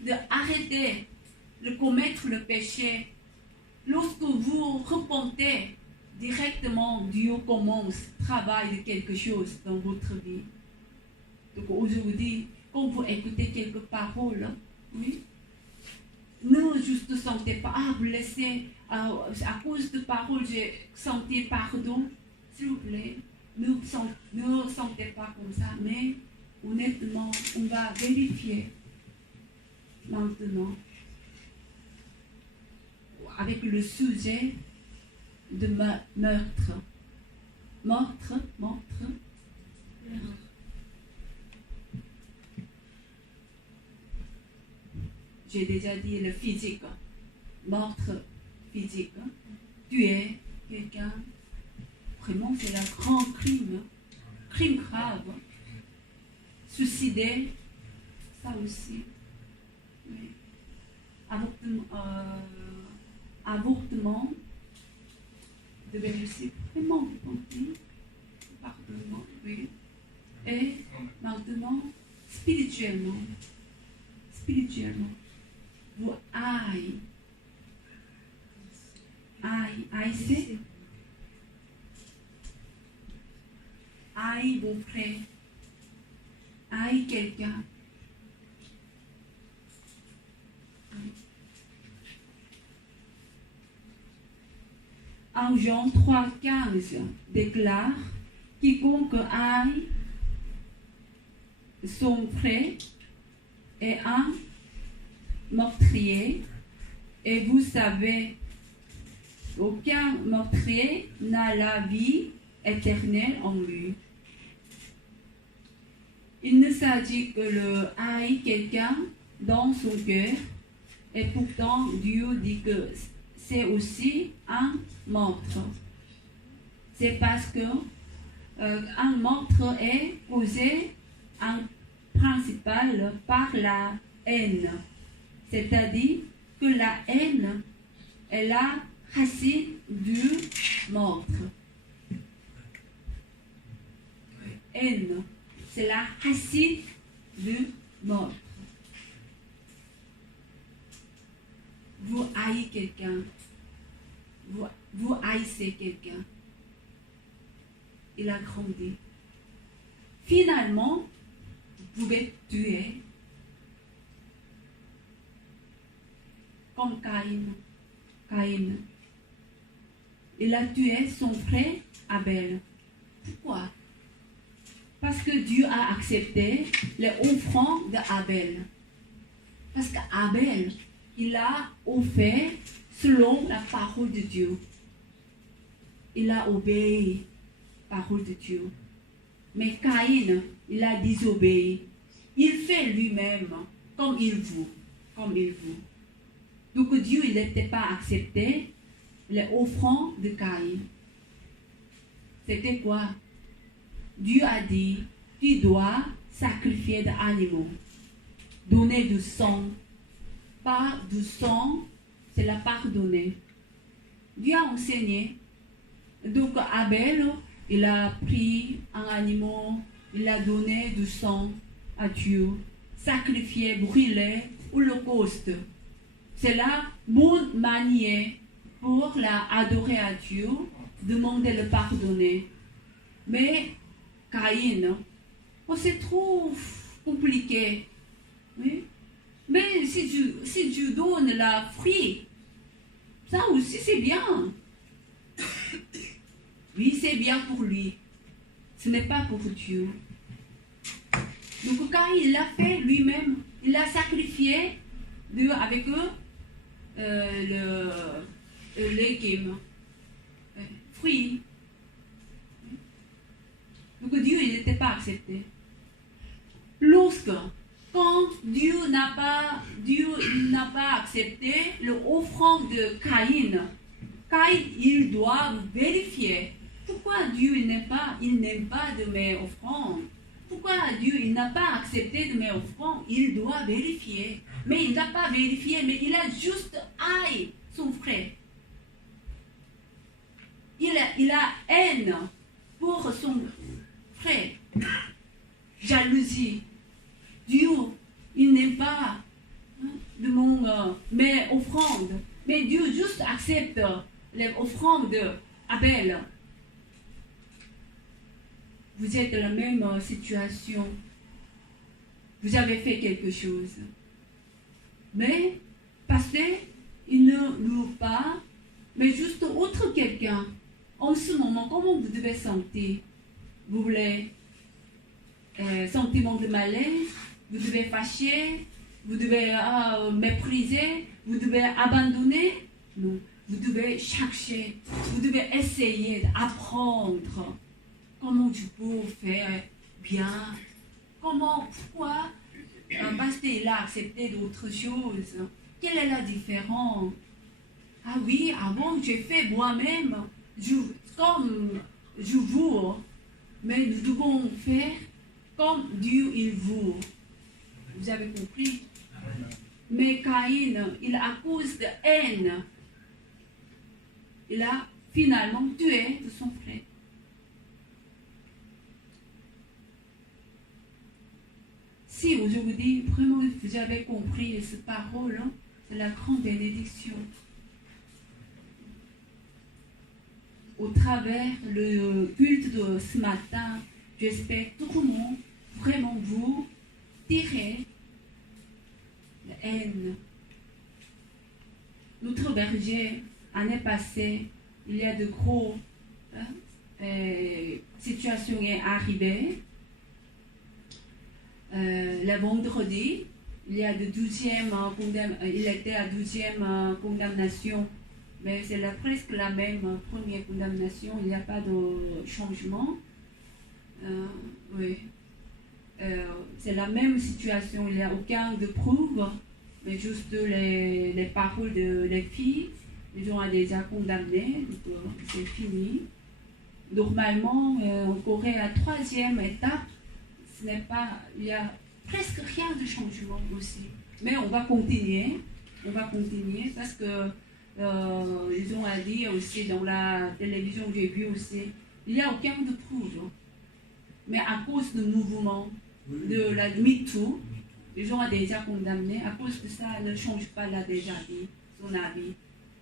d'arrêter de commettre le péché, lorsque vous repentez, directement Dieu commence travail de quelque chose dans votre vie. Donc aujourd'hui, quand vous écoutez quelques paroles, oui, ne juste sentez pas, vous laissez, à cause de paroles, j'ai senti pardon, s'il vous plaît, ne sentez pas comme ça, mais honnêtement, on va vérifier maintenant avec le sujet de meurtre. J'ai déjà dit le physique, meurtre physique. Tuer quelqu'un, vraiment c'est un grand crime, crime grave. Suicider, ça aussi. Oui. Avortement, devait aussi vraiment repenter, pardonnement, oui. Et maintenant, spirituellement, vous haïssez vos frères, haïssez quelqu'un. En Jean 3,15 déclare « Quiconque haït son frère est un meurtrier, et vous savez, aucun meurtrier n'a la vie éternelle en lui. » Il ne s'agit que le haïr quelqu'un dans son cœur, et pourtant Dieu dit que c'est aussi un meurtre. C'est parce que un meurtre est causé en principal par la haine. C'est-à-dire que la haine est la racine du meurtre. Haine, c'est la racine du meurtre. Vous haïssez quelqu'un. Vous haïssez quelqu'un. Il a grandi. Finalement, vous pouvez tuer. Comme Caïn. Il a tué son frère Abel. Pourquoi? Parce que Dieu a accepté les offrandes d'Abel. Parce qu'Abel, il a offert selon la parole de Dieu. Il a obéi la parole de Dieu. Mais Caïn, il a désobéi. Il fait lui-même comme il veut. Donc Dieu, il n'était pas accepté les offrandes de Caïn. C'était quoi? Dieu a dit, tu dois sacrifier des animaux, donner du sang. Pas du sang, c'est la pardonner. Dieu a enseigné. Donc Abel, il a pris un animal, il a donné du sang à Dieu, sacrifié, brûlé, holocauste. C'est la bonne manière pour adorer à Dieu, demander le pardonner. Mais Caïn, c'est trop compliqué. Oui? Mais si tu donnes la fruit, ça aussi c'est bien. Oui, c'est bien pour lui. Ce n'est pas pour Dieu. Donc quand il l'a fait lui-même, il a sacrifié avec eux le légume, fruit. Donc Dieu il n'était pas accepté. Quand Dieu n'a pas accepté l'offrande de Caïn, il doit vérifier. Pourquoi Dieu n'aime pas de mes offrandes? Pourquoi Dieu n'a pas accepté de mes offrandes? Il doit vérifier. Mais il n'a pas vérifié, mais il a juste haï son frère. Il a haine pour son frère. Jalousie. Dieu, il n'aime pas de mes offrandes. Mais Dieu juste accepte les offrandes d'Abel. Vous êtes dans la même situation. Vous avez fait quelque chose. Mais, pasteur, il ne loue pas, mais juste autre quelqu'un. En ce moment, comment vous devez sentir? Vous voulez sentiment de malaise? Vous devez fâcher? Vous devez mépriser? Vous devez abandonner? Non. Vous devez chercher. Vous devez essayer d'apprendre. Comment tu peux faire bien? Pourquoi parce qu'il a accepté d'autres choses? Quelle est la différence? Ah oui, avant j'ai fait moi-même, comme je veux, mais nous devons faire comme Dieu il veut. Vous avez compris? Mais Caïn, à cause de haine, il a finalement tué de son frère. Si aujourd'hui, vraiment, vous avez compris cette parole, c'est la grande bénédiction. Au travers le culte de ce matin, j'espère que tout le monde, vraiment vous, tirez la haine. Notre berger, l'année passée, il y a de gros situations est arrivée. Le vendredi, il y a il était à 12e condamnation, mais c'est presque la même première condamnation, il n'y a pas de changement. Oui. C'est la même situation, il n'y a aucun de preuve, mais juste les paroles des filles, ils ont déjà condamné, donc c'est fini. Normalement, en Corée, à la 3e étape, il y a presque rien de changement aussi. Mais on va continuer parce que ils ont dit aussi dans la télévision, j'ai vu aussi, il n'y a aucun de preuve. Mais à cause du mouvement de la MeToo, ils ont déjà condamné. À cause de ça, elle ne change pas, elle a déjà dit son avis.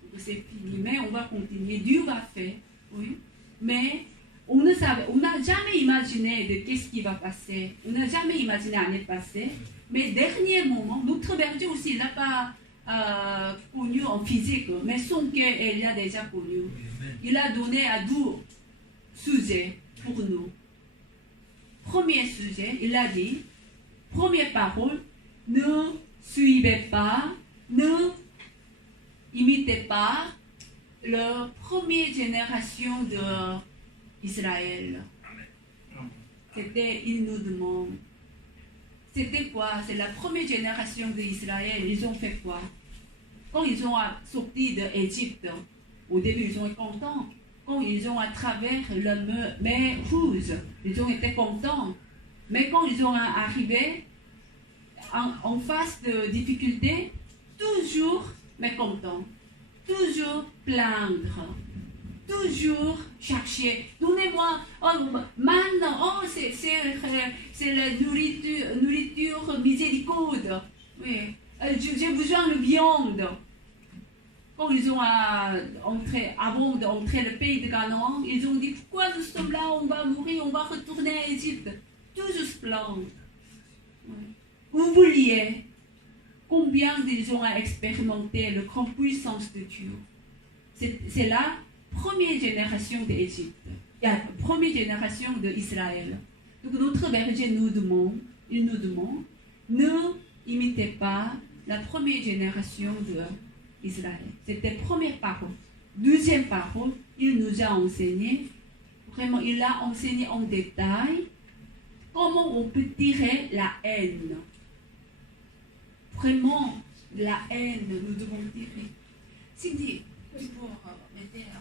Donc c'est fini. Mais on va continuer. Dieu va faire, oui. Mais on n'a jamais imaginé de qu'est-ce qui va passer. On n'a jamais imaginé l'année passée. Mais dernier moment, notre berger aussi, il n'a pas connu en physique, mais son cœur, il a déjà connu. Il a donné à 12 sujets pour nous. Premier sujet, il a dit, première parole, ne suivez pas, ne imitez pas la première génération d'Israël. C'était, il nous demande, c'était quoi? C'est la première génération d'Israël. Ils ont fait quoi? Quand ils ont sorti d'Égypte, au début, ils ont été contents. Quand ils ont à travers la mer Rouge, ils ont été contents. Mais quand ils sont arrivés en face de difficultés, toujours mécontents, toujours plaindre, toujours chercher. Donnez-moi, oh, manne, oh, c'est la nourriture miséricorde. Oui. J'ai besoin de viande. Quand ils ont avant d'entrer le pays de Canaan, ils ont dit pourquoi nous sommes là, on va mourir, on va retourner à Égypte. Toujours se plaindre. Oubliez combien ils ont expérimenté la grande puissance de Dieu. C'est la première génération d'Égypte, la première génération d'Israël. Donc notre berger nous demande, ne imitez pas la première génération d'Israël. C'était la première parole. Deuxième parole, il nous a enseigné, vraiment, il a enseigné en détail comment on peut tirer la haine. Vraiment, la haine, nous devons tirer. Cindy, tu peux m'aider à...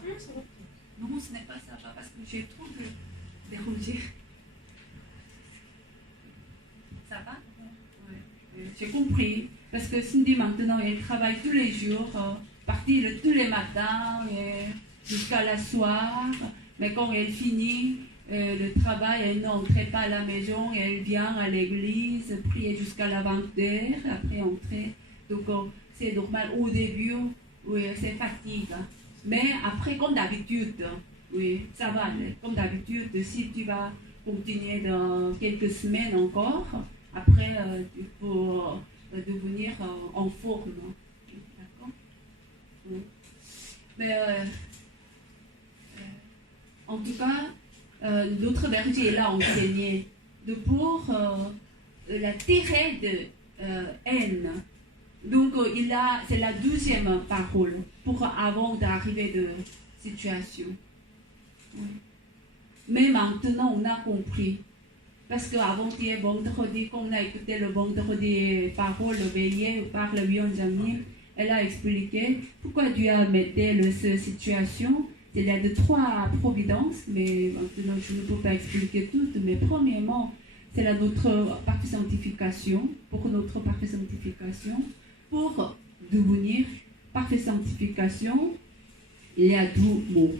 Non, ce n'est pas ça, parce que j'ai trop de rougir. Ça va? Oui. J'ai compris. Parce que Cindy, maintenant, elle travaille tous les jours, partir tous les matins jusqu'à la soir. Mais quand elle finit le travail, elle n'entrait pas à la maison, elle vient à l'église, prier jusqu'à la 20h, après entrer. Donc, c'est normal. Au début, oui, c'est fatigue. Mais après, comme d'habitude, oui, ça va. Comme d'habitude, si tu vas continuer dans quelques semaines encore, après, tu peux devenir en forme. D'accord? Oui. Mais, en tout cas, l'autre berger l'a enseigné pour la tirer de haine. Donc, c'est la deuxième parole pour avant d'arriver de situation. Oui. Mais maintenant, on a compris. Parce qu'avant hier vendredi, quand on a écouté le vendredi parole veillée par le Bienjami, elle a expliqué pourquoi Dieu a mis cette situation. Il y a de trois providences, mais maintenant je ne peux pas expliquer toutes. Mais premièrement, c'est notre partie sanctification, pour notre partie sanctification. Pour devenir parfaite sanctification, il y a deux mots.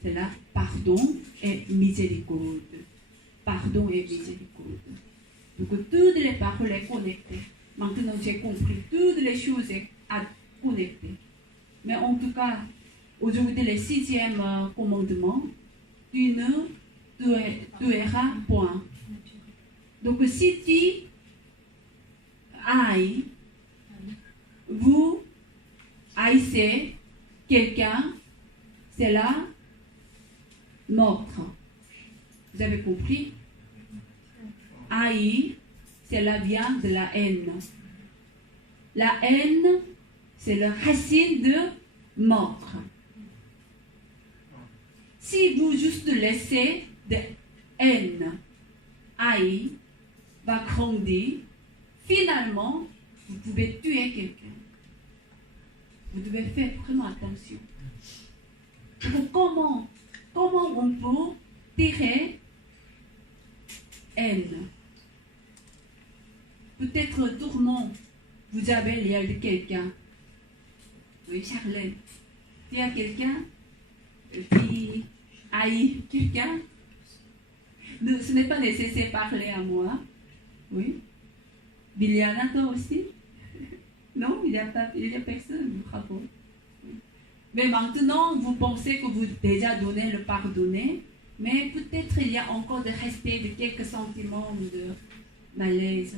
C'est là, pardon et miséricorde. Pardon et miséricorde. Donc toutes les paroles sont connectées. Maintenant j'ai compris, toutes les choses sont connectées. Mais en tout cas, aujourd'hui, le 6e commandement, tu ne tueras point. Donc si tu haïs, vous haïssez quelqu'un, c'est la mort. Vous avez compris? Haï, c'est la viande de la haine. La haine, c'est la racine de mort. Si vous juste laissez de haine, haï, va grandir, finalement, vous pouvez tuer quelqu'un. Vous devez faire vraiment attention. Donc, comment on peut tirer haine? Peut-être tourment, vous avez l'air de quelqu'un. Oui, Charlène. Tu as quelqu'un qui haït quelqu'un? Ce n'est pas nécessaire de parler à moi. Oui. Biliana, toi aussi? Non, il n'y a personne. Bravo. Mais maintenant, vous pensez que vous déjà donné le pardonner, mais peut-être il y a encore de respect de quelques sentiments de malaise.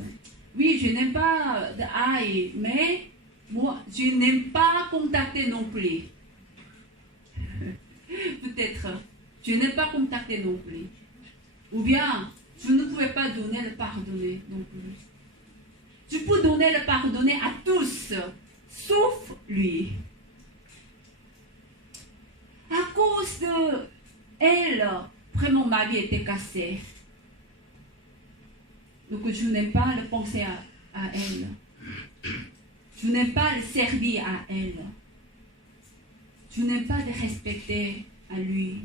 Oui, je n'aime pas de haï, mais moi, je n'aime pas contacter non plus. Peut-être, je n'aime pas contacter non plus. Ou bien, je ne pouvais pas donner le pardonner non plus. Je peux donner le pardonner à tous, sauf lui. À cause de elle, vraiment ma vie était cassée. Donc je n'aime pas le penser à elle. Je n'aime pas le servir à elle. Je n'aime pas le respecter à lui.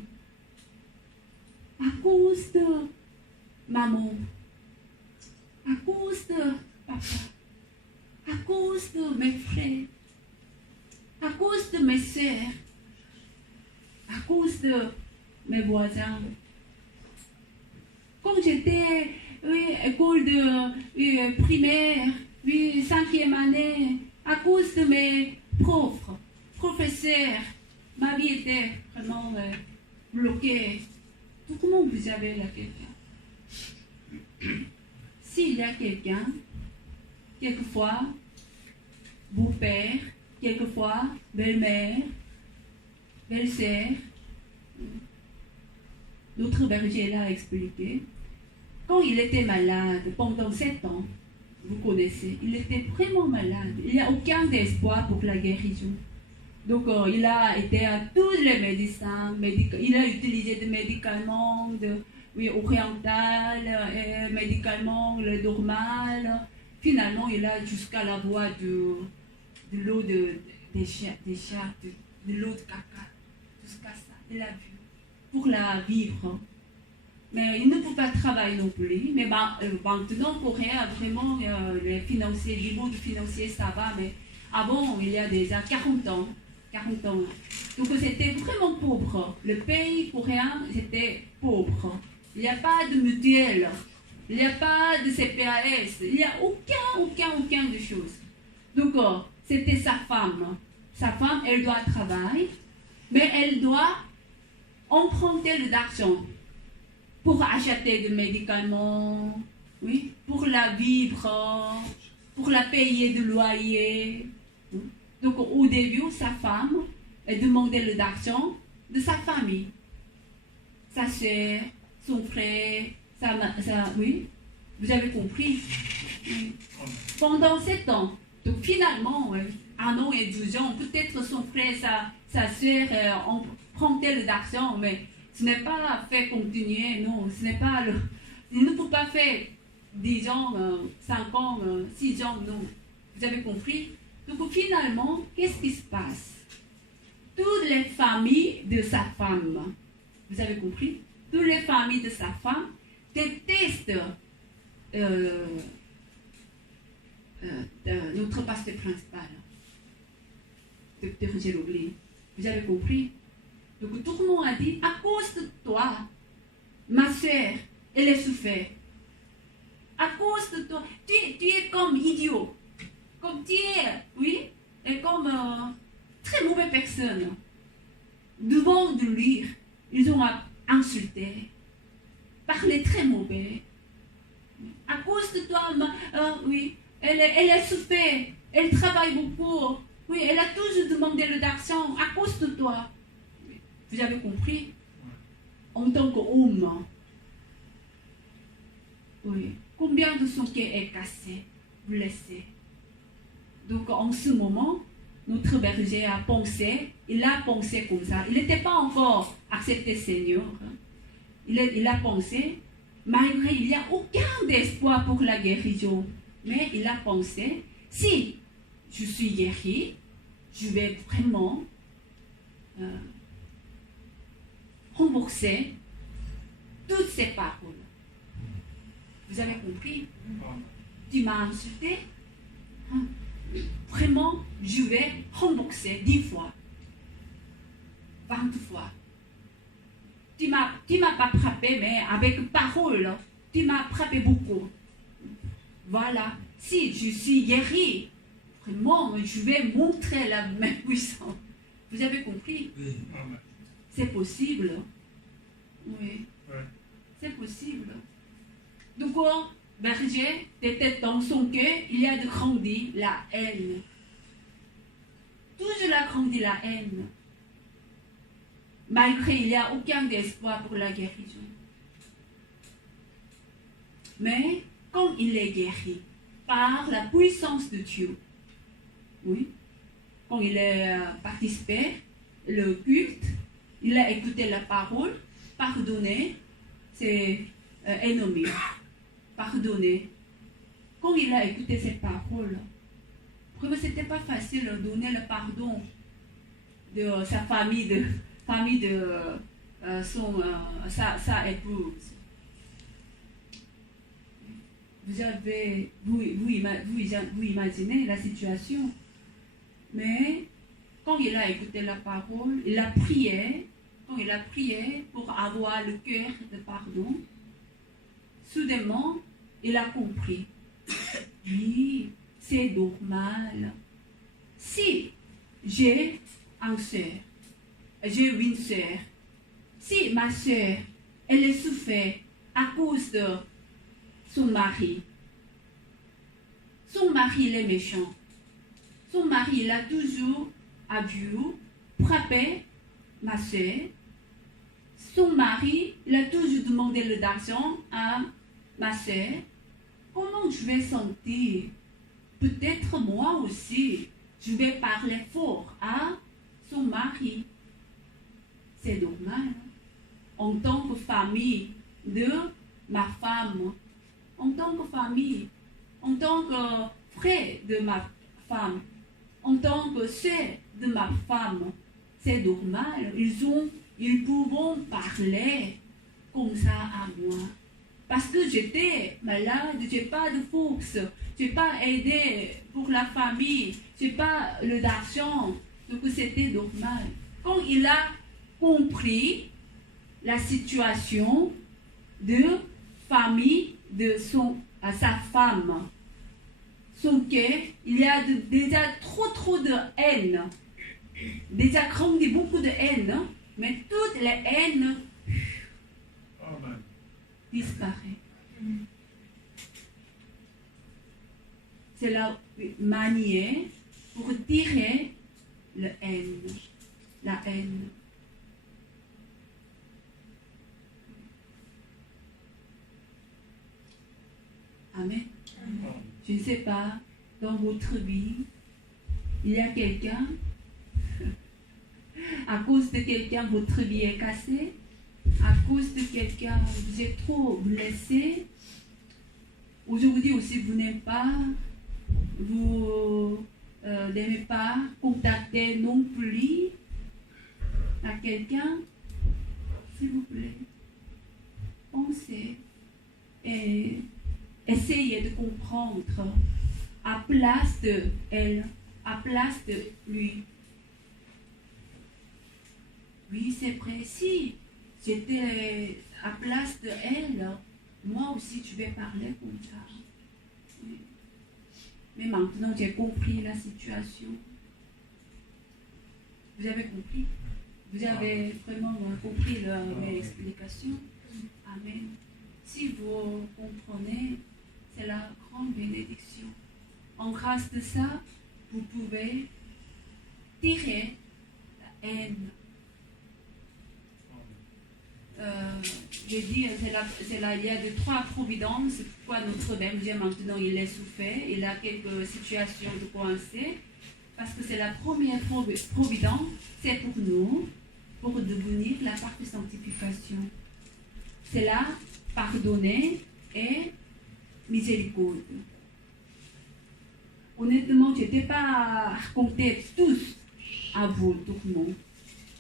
À cause de maman, cause de papa, à cause de mes frères, à cause de mes sœurs, à cause de mes voisins. Quand j'étais école de primaire, 5e année, à cause de mes professeurs, ma vie était vraiment bloquée. Tout le monde, vous avez là quelqu'un. S'il y a quelqu'un, quelquefois, beau-père, quelquefois, belle-mère, belle-sœur, notre berger l'a expliqué. Quand il était malade, pendant 7 ans, vous connaissez, il était vraiment malade. Il n'y a aucun espoir pour la guérison. Donc, il a été à tous les médecins, il a utilisé des médicaments orientaux, médicaments normaux. Finalement, il a jusqu'à la voie de l'eau des chats, de l'eau de caca, jusqu'à ça, il a vu, pour la vivre. Mais il ne peut pas travailler non plus. Mais maintenant, Corée, vraiment, les financiers, le monde financier, ça va. Mais avant, il y a déjà 40 ans. Donc c'était vraiment pauvre. Le pays coréen, c'était pauvre. Il n'y a pas de mutuelle. Il n'y a pas de CPAS. Il n'y a aucun de choses. Donc, c'était sa femme. Sa femme, elle doit travailler. Mais elle doit emprunter de l'argent pour acheter des médicaments, oui, pour la vivre, pour la payer de loyer. Donc au début, sa femme demandait de l'argent de sa famille, sa soeur, son frère, oui, vous avez compris. Oui. Pendant 7 ans, donc finalement, 1 an et 12 ans, peut-être son frère, sa soeur empruntaient de l'argent, mais ce n'est pas fait continuer, non, ce n'est pas il ne faut pas faire 10 ans, 5 ans, 6 ans, non. Vous avez compris? Donc finalement, qu'est-ce qui se passe? Toutes les familles de sa femme, vous avez compris? Toutes les familles de sa femme détestent notre pasteur principal, Dr. Gérobli. Vous avez compris? Donc tout le monde a dit, à cause de toi, ma soeur, elle a souffert. À cause de toi, tu es comme idiot. Comme tu es, oui, et comme très mauvaise personne. Devant de lui, ils ont insulté, parlé très mauvais. À cause de toi, oui, elle a souffert, elle travaille beaucoup. Oui, elle a toujours demandé de l'argent à cause de toi. Vous avez compris? En tant qu'homme, oui, combien de son cœur est cassé, blessé? Donc en ce moment, notre berger a pensé, il a pensé comme ça. Il n'était pas encore accepté Seigneur. Il a pensé, malgré il n'y a aucun espoir pour la guérison, mais il a pensé, si je suis guéri, je vais vraiment rembourser toutes ces paroles. Vous avez compris? Tu m'as insulté? Vraiment, je vais rembourser 10 fois, 20 fois. Tu m'as pas frappé, mais avec parole, tu m'as frappé beaucoup. Voilà. Si je suis guéri, vraiment, je vais montrer la main puissante. Vous avez compris? Oui. C'est possible. Oui. Ouais. C'est possible. Donc, berger, peut-être dans son cœur, il y a de grandir la haine. Toujours la grandit la haine. Malgré il n'y a aucun espoir pour la guérison. Mais quand il est guéri par la puissance de Dieu, oui, quand il a participé le culte, il a écouté la parole, pardonné ses ennemis, pardonné. Quand il a écouté ces paroles, vraiment c'était pas facile de donner le pardon de sa famille, de sa épouse. vous imaginez la situation. Mais quand il a écouté la parole, il a prié, quand il a prié pour avoir le cœur de pardon, soudainement, il a compris. Oui, c'est normal. Si j'ai une sœur, si ma sœur, elle est souffert à cause de son mari il est méchant, son mari il a toujours abusé, frappé ma sœur, son mari il a toujours demandé l'argent à ma sœur, comment je vais sentir? Peut-être moi aussi, je vais parler fort à son mari. C'est normal. En tant que famille de ma femme, en tant que famille, en tant que frère de ma femme, en tant que sœur de ma femme, c'est normal. Ils pouvaient parler comme ça à moi. Parce que j'étais malade, je n'ai pas de force, je n'ai pas aidé pour la famille, je n'ai pas l'argent. Donc c'était normal. Quand il a compris la situation de famille de sa femme, son cœur, il y a déjà trop de haine. Déjà grandi beaucoup de haine, mais toute la haine disparaît. C'est la manière pour tirer la haine. Amen. Je ne sais pas, dans votre vie, il y a quelqu'un, à cause de quelqu'un, votre vie est cassée, à cause de quelqu'un, vous êtes trop blessé. Aujourd'hui aussi, vous n'aimez pas, vous n'aimez pas contacter non plus à quelqu'un. S'il vous plaît, pensez et essayez de comprendre à place de elle, à place de lui. Oui, c'est vrai, si j'étais à place de elle, moi aussi je vais parler comme ça. Oui. Mais maintenant j'ai compris la situation. Vous avez compris? Vous avez vraiment compris mes explications? Amen. Si vous comprenez, c'est la grande bénédiction. En grâce de ça, vous pouvez tirer la haine. J'ai dit, il y a de trois providences. Pourquoi Notre-Dame, maintenant, il est souffert, il a quelques situations de coincer. Parce que c'est la première providence, c'est pour nous, pour devenir la partie sanctification. C'est là, pardonner et miséricorde. Honnêtement, je n'étais pas raconté tous à vous, tout le monde.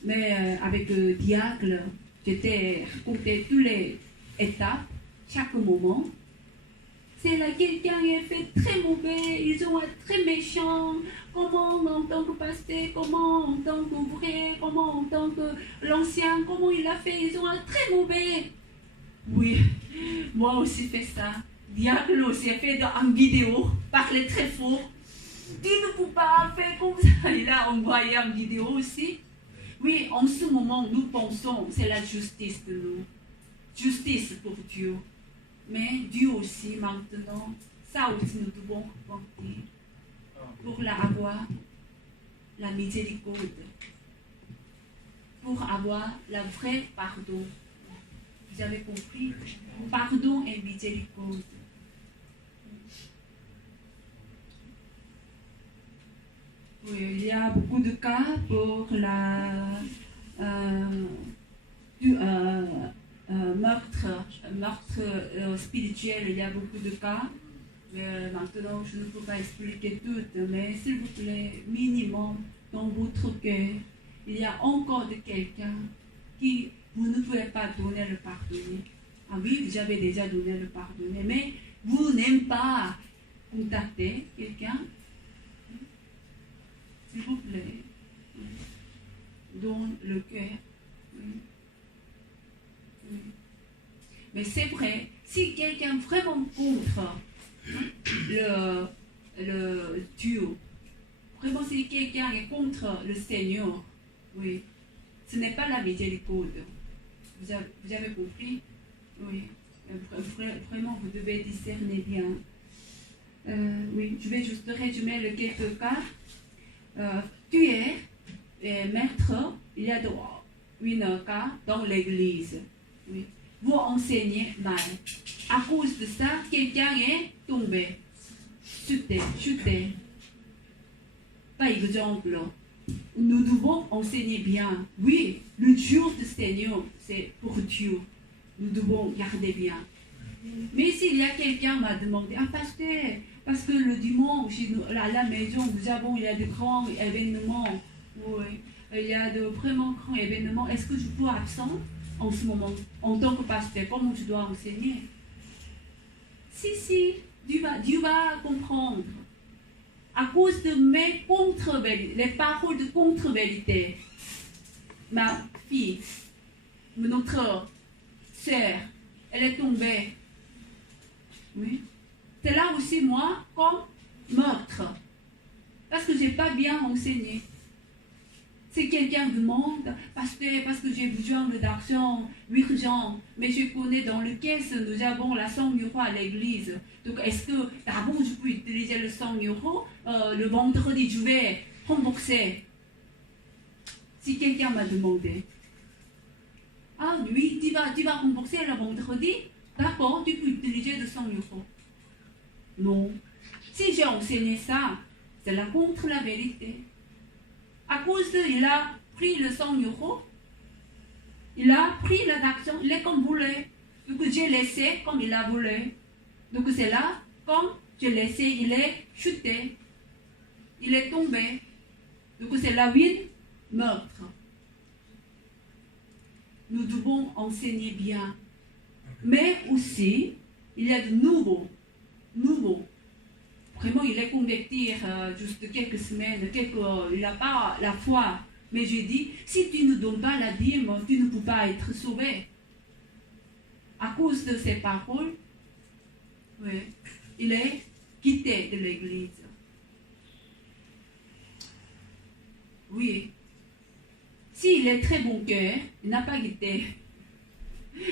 Mais avec le diable, j'étais raconté toutes les étapes, chaque moment. C'est là quelqu'un qui est fait très mauvais, ils sont très méchants. Comment en tant que pasteur, comment en tant qu'ouvrier, comment en tant que l'ancien, comment il a fait, ils sont très mauvais. Oui, moi aussi fait ça. Diable aussi a fait une vidéo, parler très fort. Tu ne peux pas faire comme ça. Il a envoyé une vidéo aussi. Oui, en ce moment, nous pensons c'est la justice de nous. Justice pour Dieu. Mais Dieu aussi, maintenant, ça aussi nous devons repentir pour avoir la miséricorde, pour avoir la vraie pardon. Vous avez compris? Pardon et miséricorde. Oui, il y a beaucoup de cas pour la meurtre spirituel, il y a beaucoup de cas. Maintenant, je ne peux pas expliquer toutes, mais s'il vous plaît, minimum dans votre cœur, il y a encore de quelqu'un qui vous ne pouvez pas donner le pardonner. Ah oui, vous avez déjà donné le pardonner, mais vous n'aimez pas contacter quelqu'un, s'il vous plaît, dans le cœur. Mais c'est vrai, si quelqu'un vraiment contre le Dieu, vraiment si quelqu'un est contre le Seigneur, oui, ce n'est pas la miséricorde. Vous avez compris? Oui, vraiment vous devez discerner bien. Oui, je vais juste résumer les quelques cas. Tu es maître, il y a un cas dans l'église. Oui. Vous enseignez mal. À cause de ça, quelqu'un est tombé, chuté. Par exemple, nous devons enseigner bien. Oui, le jour du Seigneur, c'est pour Dieu. Nous devons garder bien. Mais s'il y a quelqu'un qui m'a demandé, pasteur, parce que le dimanche, à la maison, il y a de grands événements. Oui, il y a de vraiment grands événements. Est-ce que je peux être absent en ce moment, en tant que pasteur? Comment je dois enseigner? Si, Dieu va comprendre. À cause de mes contre-vérités, les paroles de contre-vérité, ma fille, notre sœur, elle est tombée. Oui. C'est là aussi moi, comme meurtre. Parce que je n'ai pas bien enseigné. Si quelqu'un demande, parce que j'ai besoin d'argent urgent, mais je connais dans le caisse, nous avons la 100 € à l'église. Donc, est-ce que d'abord je peux utiliser le 100 € le vendredi, je vais rembourser? Si quelqu'un m'a demandé, oui, tu vas rembourser le vendredi, d'accord, tu peux utiliser le 100 €. Non. Si j'ai enseigné ça, c'est la contre la vérité. À cause il a pris le 100 €, il a pris l'argent, il est comme volé. Donc j'ai laissé comme il a volé. Donc c'est là, comme j'ai laissé, il est chuté, il est tombé. Donc c'est la vie, meurtre. Nous devons enseigner bien. Mais aussi, il y a de nouveaux. Vraiment, il est converti juste quelques semaines, il n'a pas la foi. Mais je dis, si tu ne donnes pas la dîme, tu ne peux pas être sauvé. À cause de ces paroles, oui, il est quitté de l'église. Oui. S'il est très bon cœur, il n'a pas quitté.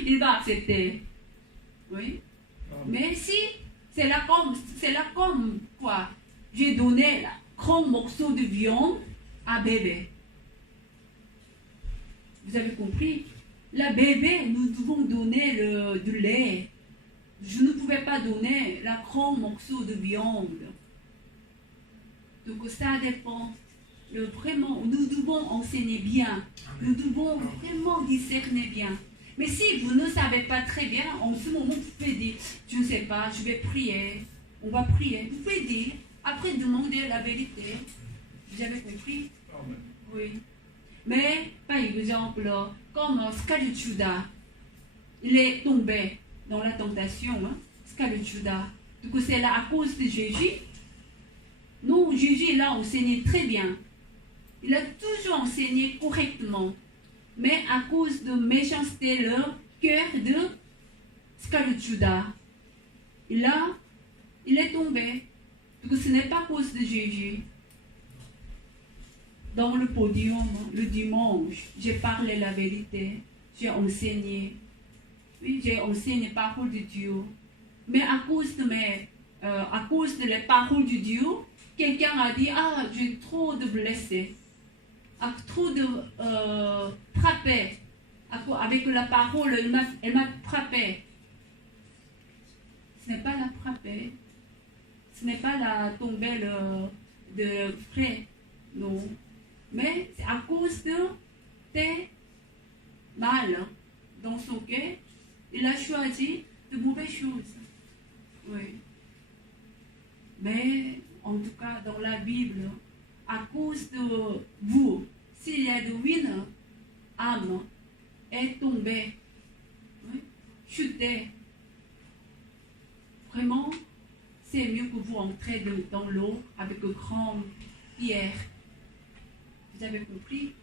Il va accepter. Oui. Mais si c'est là comme quoi, j'ai donné un grand morceau de viande à bébé. Vous avez compris? La bébé, nous devons donner du lait. Je ne pouvais pas donner un grand morceau de viande. Donc ça dépend. Vraiment, nous devons enseigner bien. Nous devons vraiment discerner bien. Mais si vous ne savez pas très bien, en ce moment, vous pouvez dire, je ne sais pas, je vais prier, on va prier. Vous pouvez dire, après demander la vérité. Vous avez compris? Oui. Mais, par exemple, comme Scarlet Judas, il est tombé dans la tentation, Scarlet Judas. Donc c'est là à cause de Jésus. Nous, Jésus, il a enseigné très bien. Il a toujours enseigné correctement. Mais à cause de méchanceté, le cœur de Scarlet Judas, il est tombé. Donc ce n'est pas à cause de Jésus. Dans le podium, le dimanche, j'ai parlé la vérité, j'ai enseigné. Oui, j'ai enseigné les paroles de Dieu. Mais à cause de les paroles de Dieu, quelqu'un a dit, j'ai trop de blessés. Trop de frappé. Avec la parole, elle m'a frappé. Ce n'est pas la frapper. Ce n'est pas la tomber de frais. Non. Mais c'est à cause de tes mal dans son cœur, il a choisi de mauvaises choses. Oui. Mais en tout cas, dans la Bible, à cause de vous, s'il y a de une âme est tombée, oui, chutez. Vraiment, c'est mieux que vous entrez dans l'eau avec une grande pierre. Vous avez compris?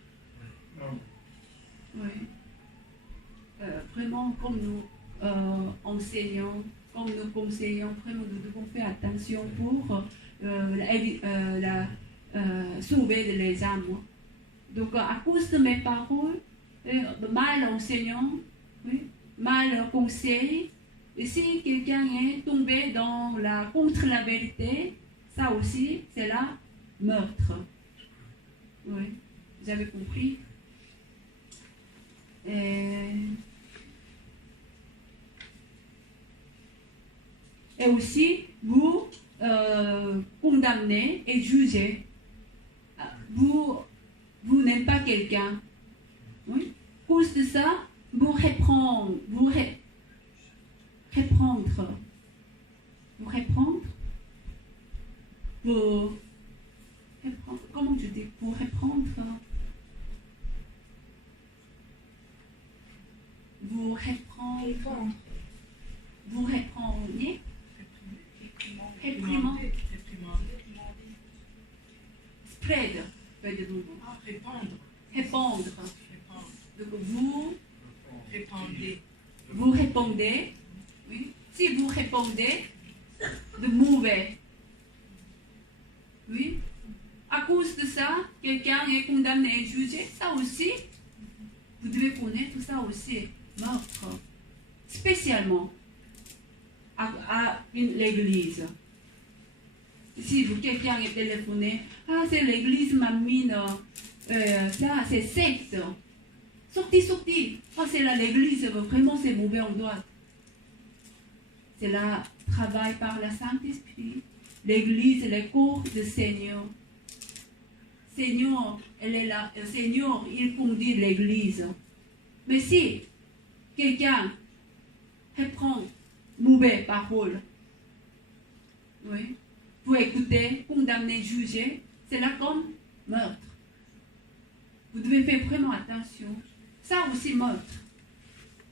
Oui. Vraiment, comme nous enseignons, comme nous conseillons, vraiment nous devons faire attention pour sauver les âmes. Donc, à cause de mes paroles, mal enseignant, oui, mal conseil, et si quelqu'un est tombé contre la vérité, ça aussi, c'est la meurtre. Oui, vous avez compris? Et aussi, vous condamnez et jugez. Vous n'aimez pas quelqu'un. Oui. À cause de ça, vous reprendre. Comment je dis? Vous reprendre. Vous réprenez. Réprimander. Spread. Répondre. Donc vous répondez. Oui. Si vous répondez de mauvais. Oui. À cause de ça, quelqu'un est condamné et jugé. Ça aussi, vous devez connaître tout ça aussi. Meurtre. Spécialement à l'église. Si quelqu'un est téléphoné, c'est l'église Mamine, ça c'est secte. Sorti. C'est l'église, vraiment c'est mauvais endroit. C'est là, travail par le Saint-Esprit. L'église, les cours du Seigneur. Seigneur, elle est là. Seigneur, il conduit l'église. Mais si quelqu'un reprend mauvaise parole, oui, vous écoutez, condamner, juger, c'est là comme meurtre. Vous devez faire vraiment attention. Ça aussi meurtre.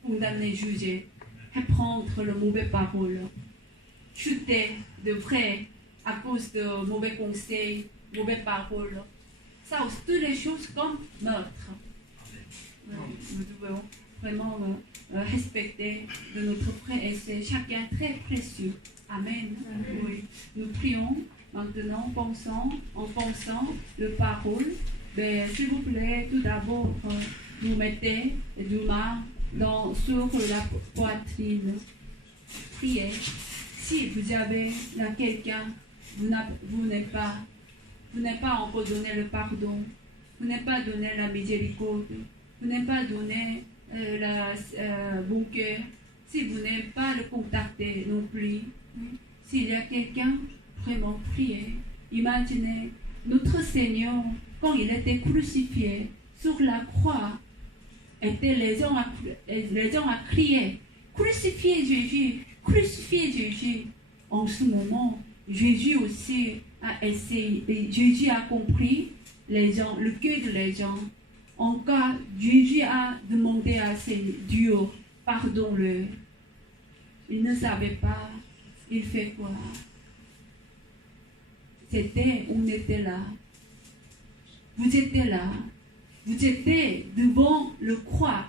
Condamner, juger, reprendre le mauvais parole, chuter de vrai à cause de mauvais conseils, mauvais paroles. Ça aussi, toutes les choses comme meurtre. Nous devons vraiment respecter de notre frère et c'est chacun très précieux. Amen. Oui. Nous prions maintenant en pensant le parole. S'il vous plaît, tout d'abord, vous mettez deux mains sur la poitrine. Priez. Si vous avez là quelqu'un, vous n'avez pas encore donné le pardon, vous n'avez pas donné la miséricorde, vous n'avez pas donné bon cœur, si vous n'avez pas le contacter non plus, s'il y a quelqu'un, vraiment priez. Imaginez notre Seigneur, quand il était crucifié sur la croix, les gens ont crié, crucifiez Jésus, crucifiez Jésus. En ce moment, Jésus aussi a essayé, et Jésus a compris les gens, le cœur de les gens. En cas, Jésus a demandé à Dieu, pardonne-le. Il ne savait pas, il fait quoi? On était là. Vous étiez là. Vous étiez devant le croix.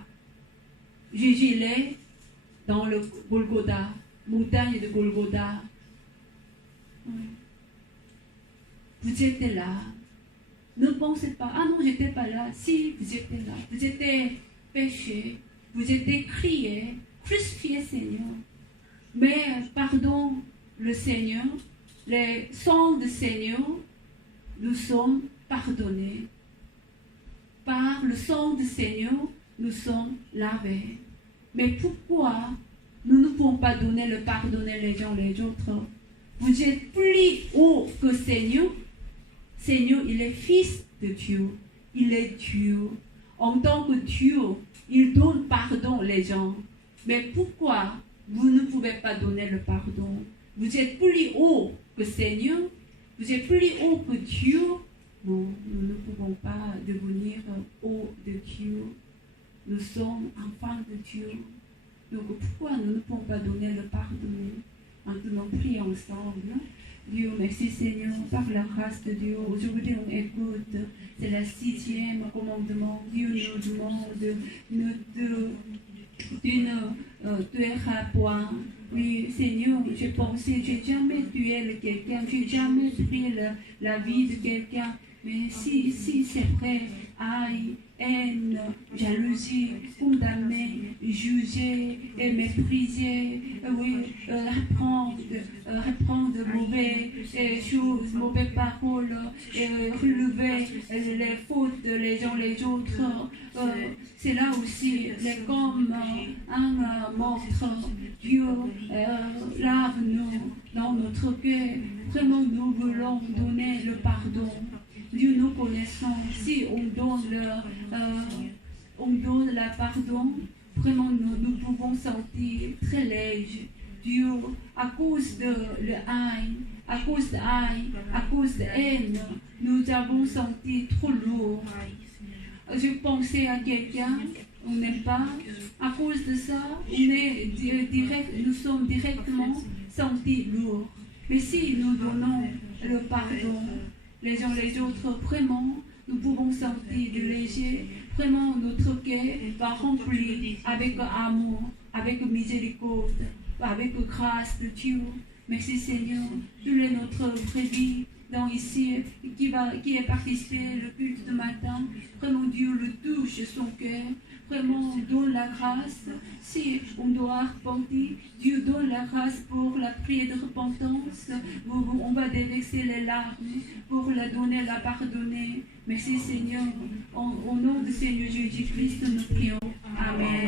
Jésus est dans le Golgotha, montagne de Golgotha. Vous étiez là. Ne pensez pas, non, j'étais pas là. Si, vous étiez là. Vous étiez péché. Vous étiez crié, crucifié Seigneur. Mais pardon le Seigneur, les sangs du Seigneur, nous sommes pardonnés. Par le sang du Seigneur, nous sommes lavés. Mais pourquoi nous ne pouvons pas donner le pardonner les uns les autres? Vous êtes plus haut que Seigneur. Seigneur, il est fils de Dieu. Il est Dieu. En tant que Dieu, il donne pardon les gens. Mais pourquoi vous ne pouvez pas donner le pardon? Vous êtes plus haut que Seigneur. Vous êtes plus haut que Dieu. Nous ne pouvons pas devenir haut de Dieu. Nous sommes enfants de Dieu. Donc pourquoi nous ne pouvons pas donner le pardon? Maintenant, prions ensemble. Dieu, merci Seigneur, par la grâce de Dieu. Aujourd'hui, on écoute, c'est le 6e commandement. Dieu nous demande, tu ne tueras point. Oui, Seigneur, j'ai pensé, j'ai jamais tué quelqu'un, j'ai jamais pris la vie de quelqu'un. Mais si c'est vrai, haine, haine, jalousie, condamner, juger et mépriser, oui, reprendre mauvaises choses, mauvaises paroles, et relever les fautes les uns les autres. C'est là aussi, c'est comme un meurtre. Dieu, lave-nous dans notre cœur. Vraiment, nous voulons donner le pardon. Dieu, nous connaissons. Si on donne le pardon, vraiment, nous pouvons sentir très léger. Dieu, à cause de haine, à cause de haine, nous avons senti trop lourd. Je pensais à quelqu'un, on n'aime pas. À cause de ça, nous sommes directement sentis lourds. Mais si nous donnons le pardon, les uns les autres, vraiment, nous pouvons sentir du léger. Vraiment, notre cœur va remplir avec amour, avec miséricorde, avec grâce de Dieu. Merci Seigneur. Tous les notre brebis dans ici qui est participé le culte de matin, vraiment Dieu le touche son cœur. Vraiment, donne la grâce. Si on doit repentir, Dieu donne la grâce pour la prière de repentance. On va déverser les larmes pour la donner, la pardonner. Merci Seigneur. Au nom du Seigneur Jésus-Christ, nous prions. Amen.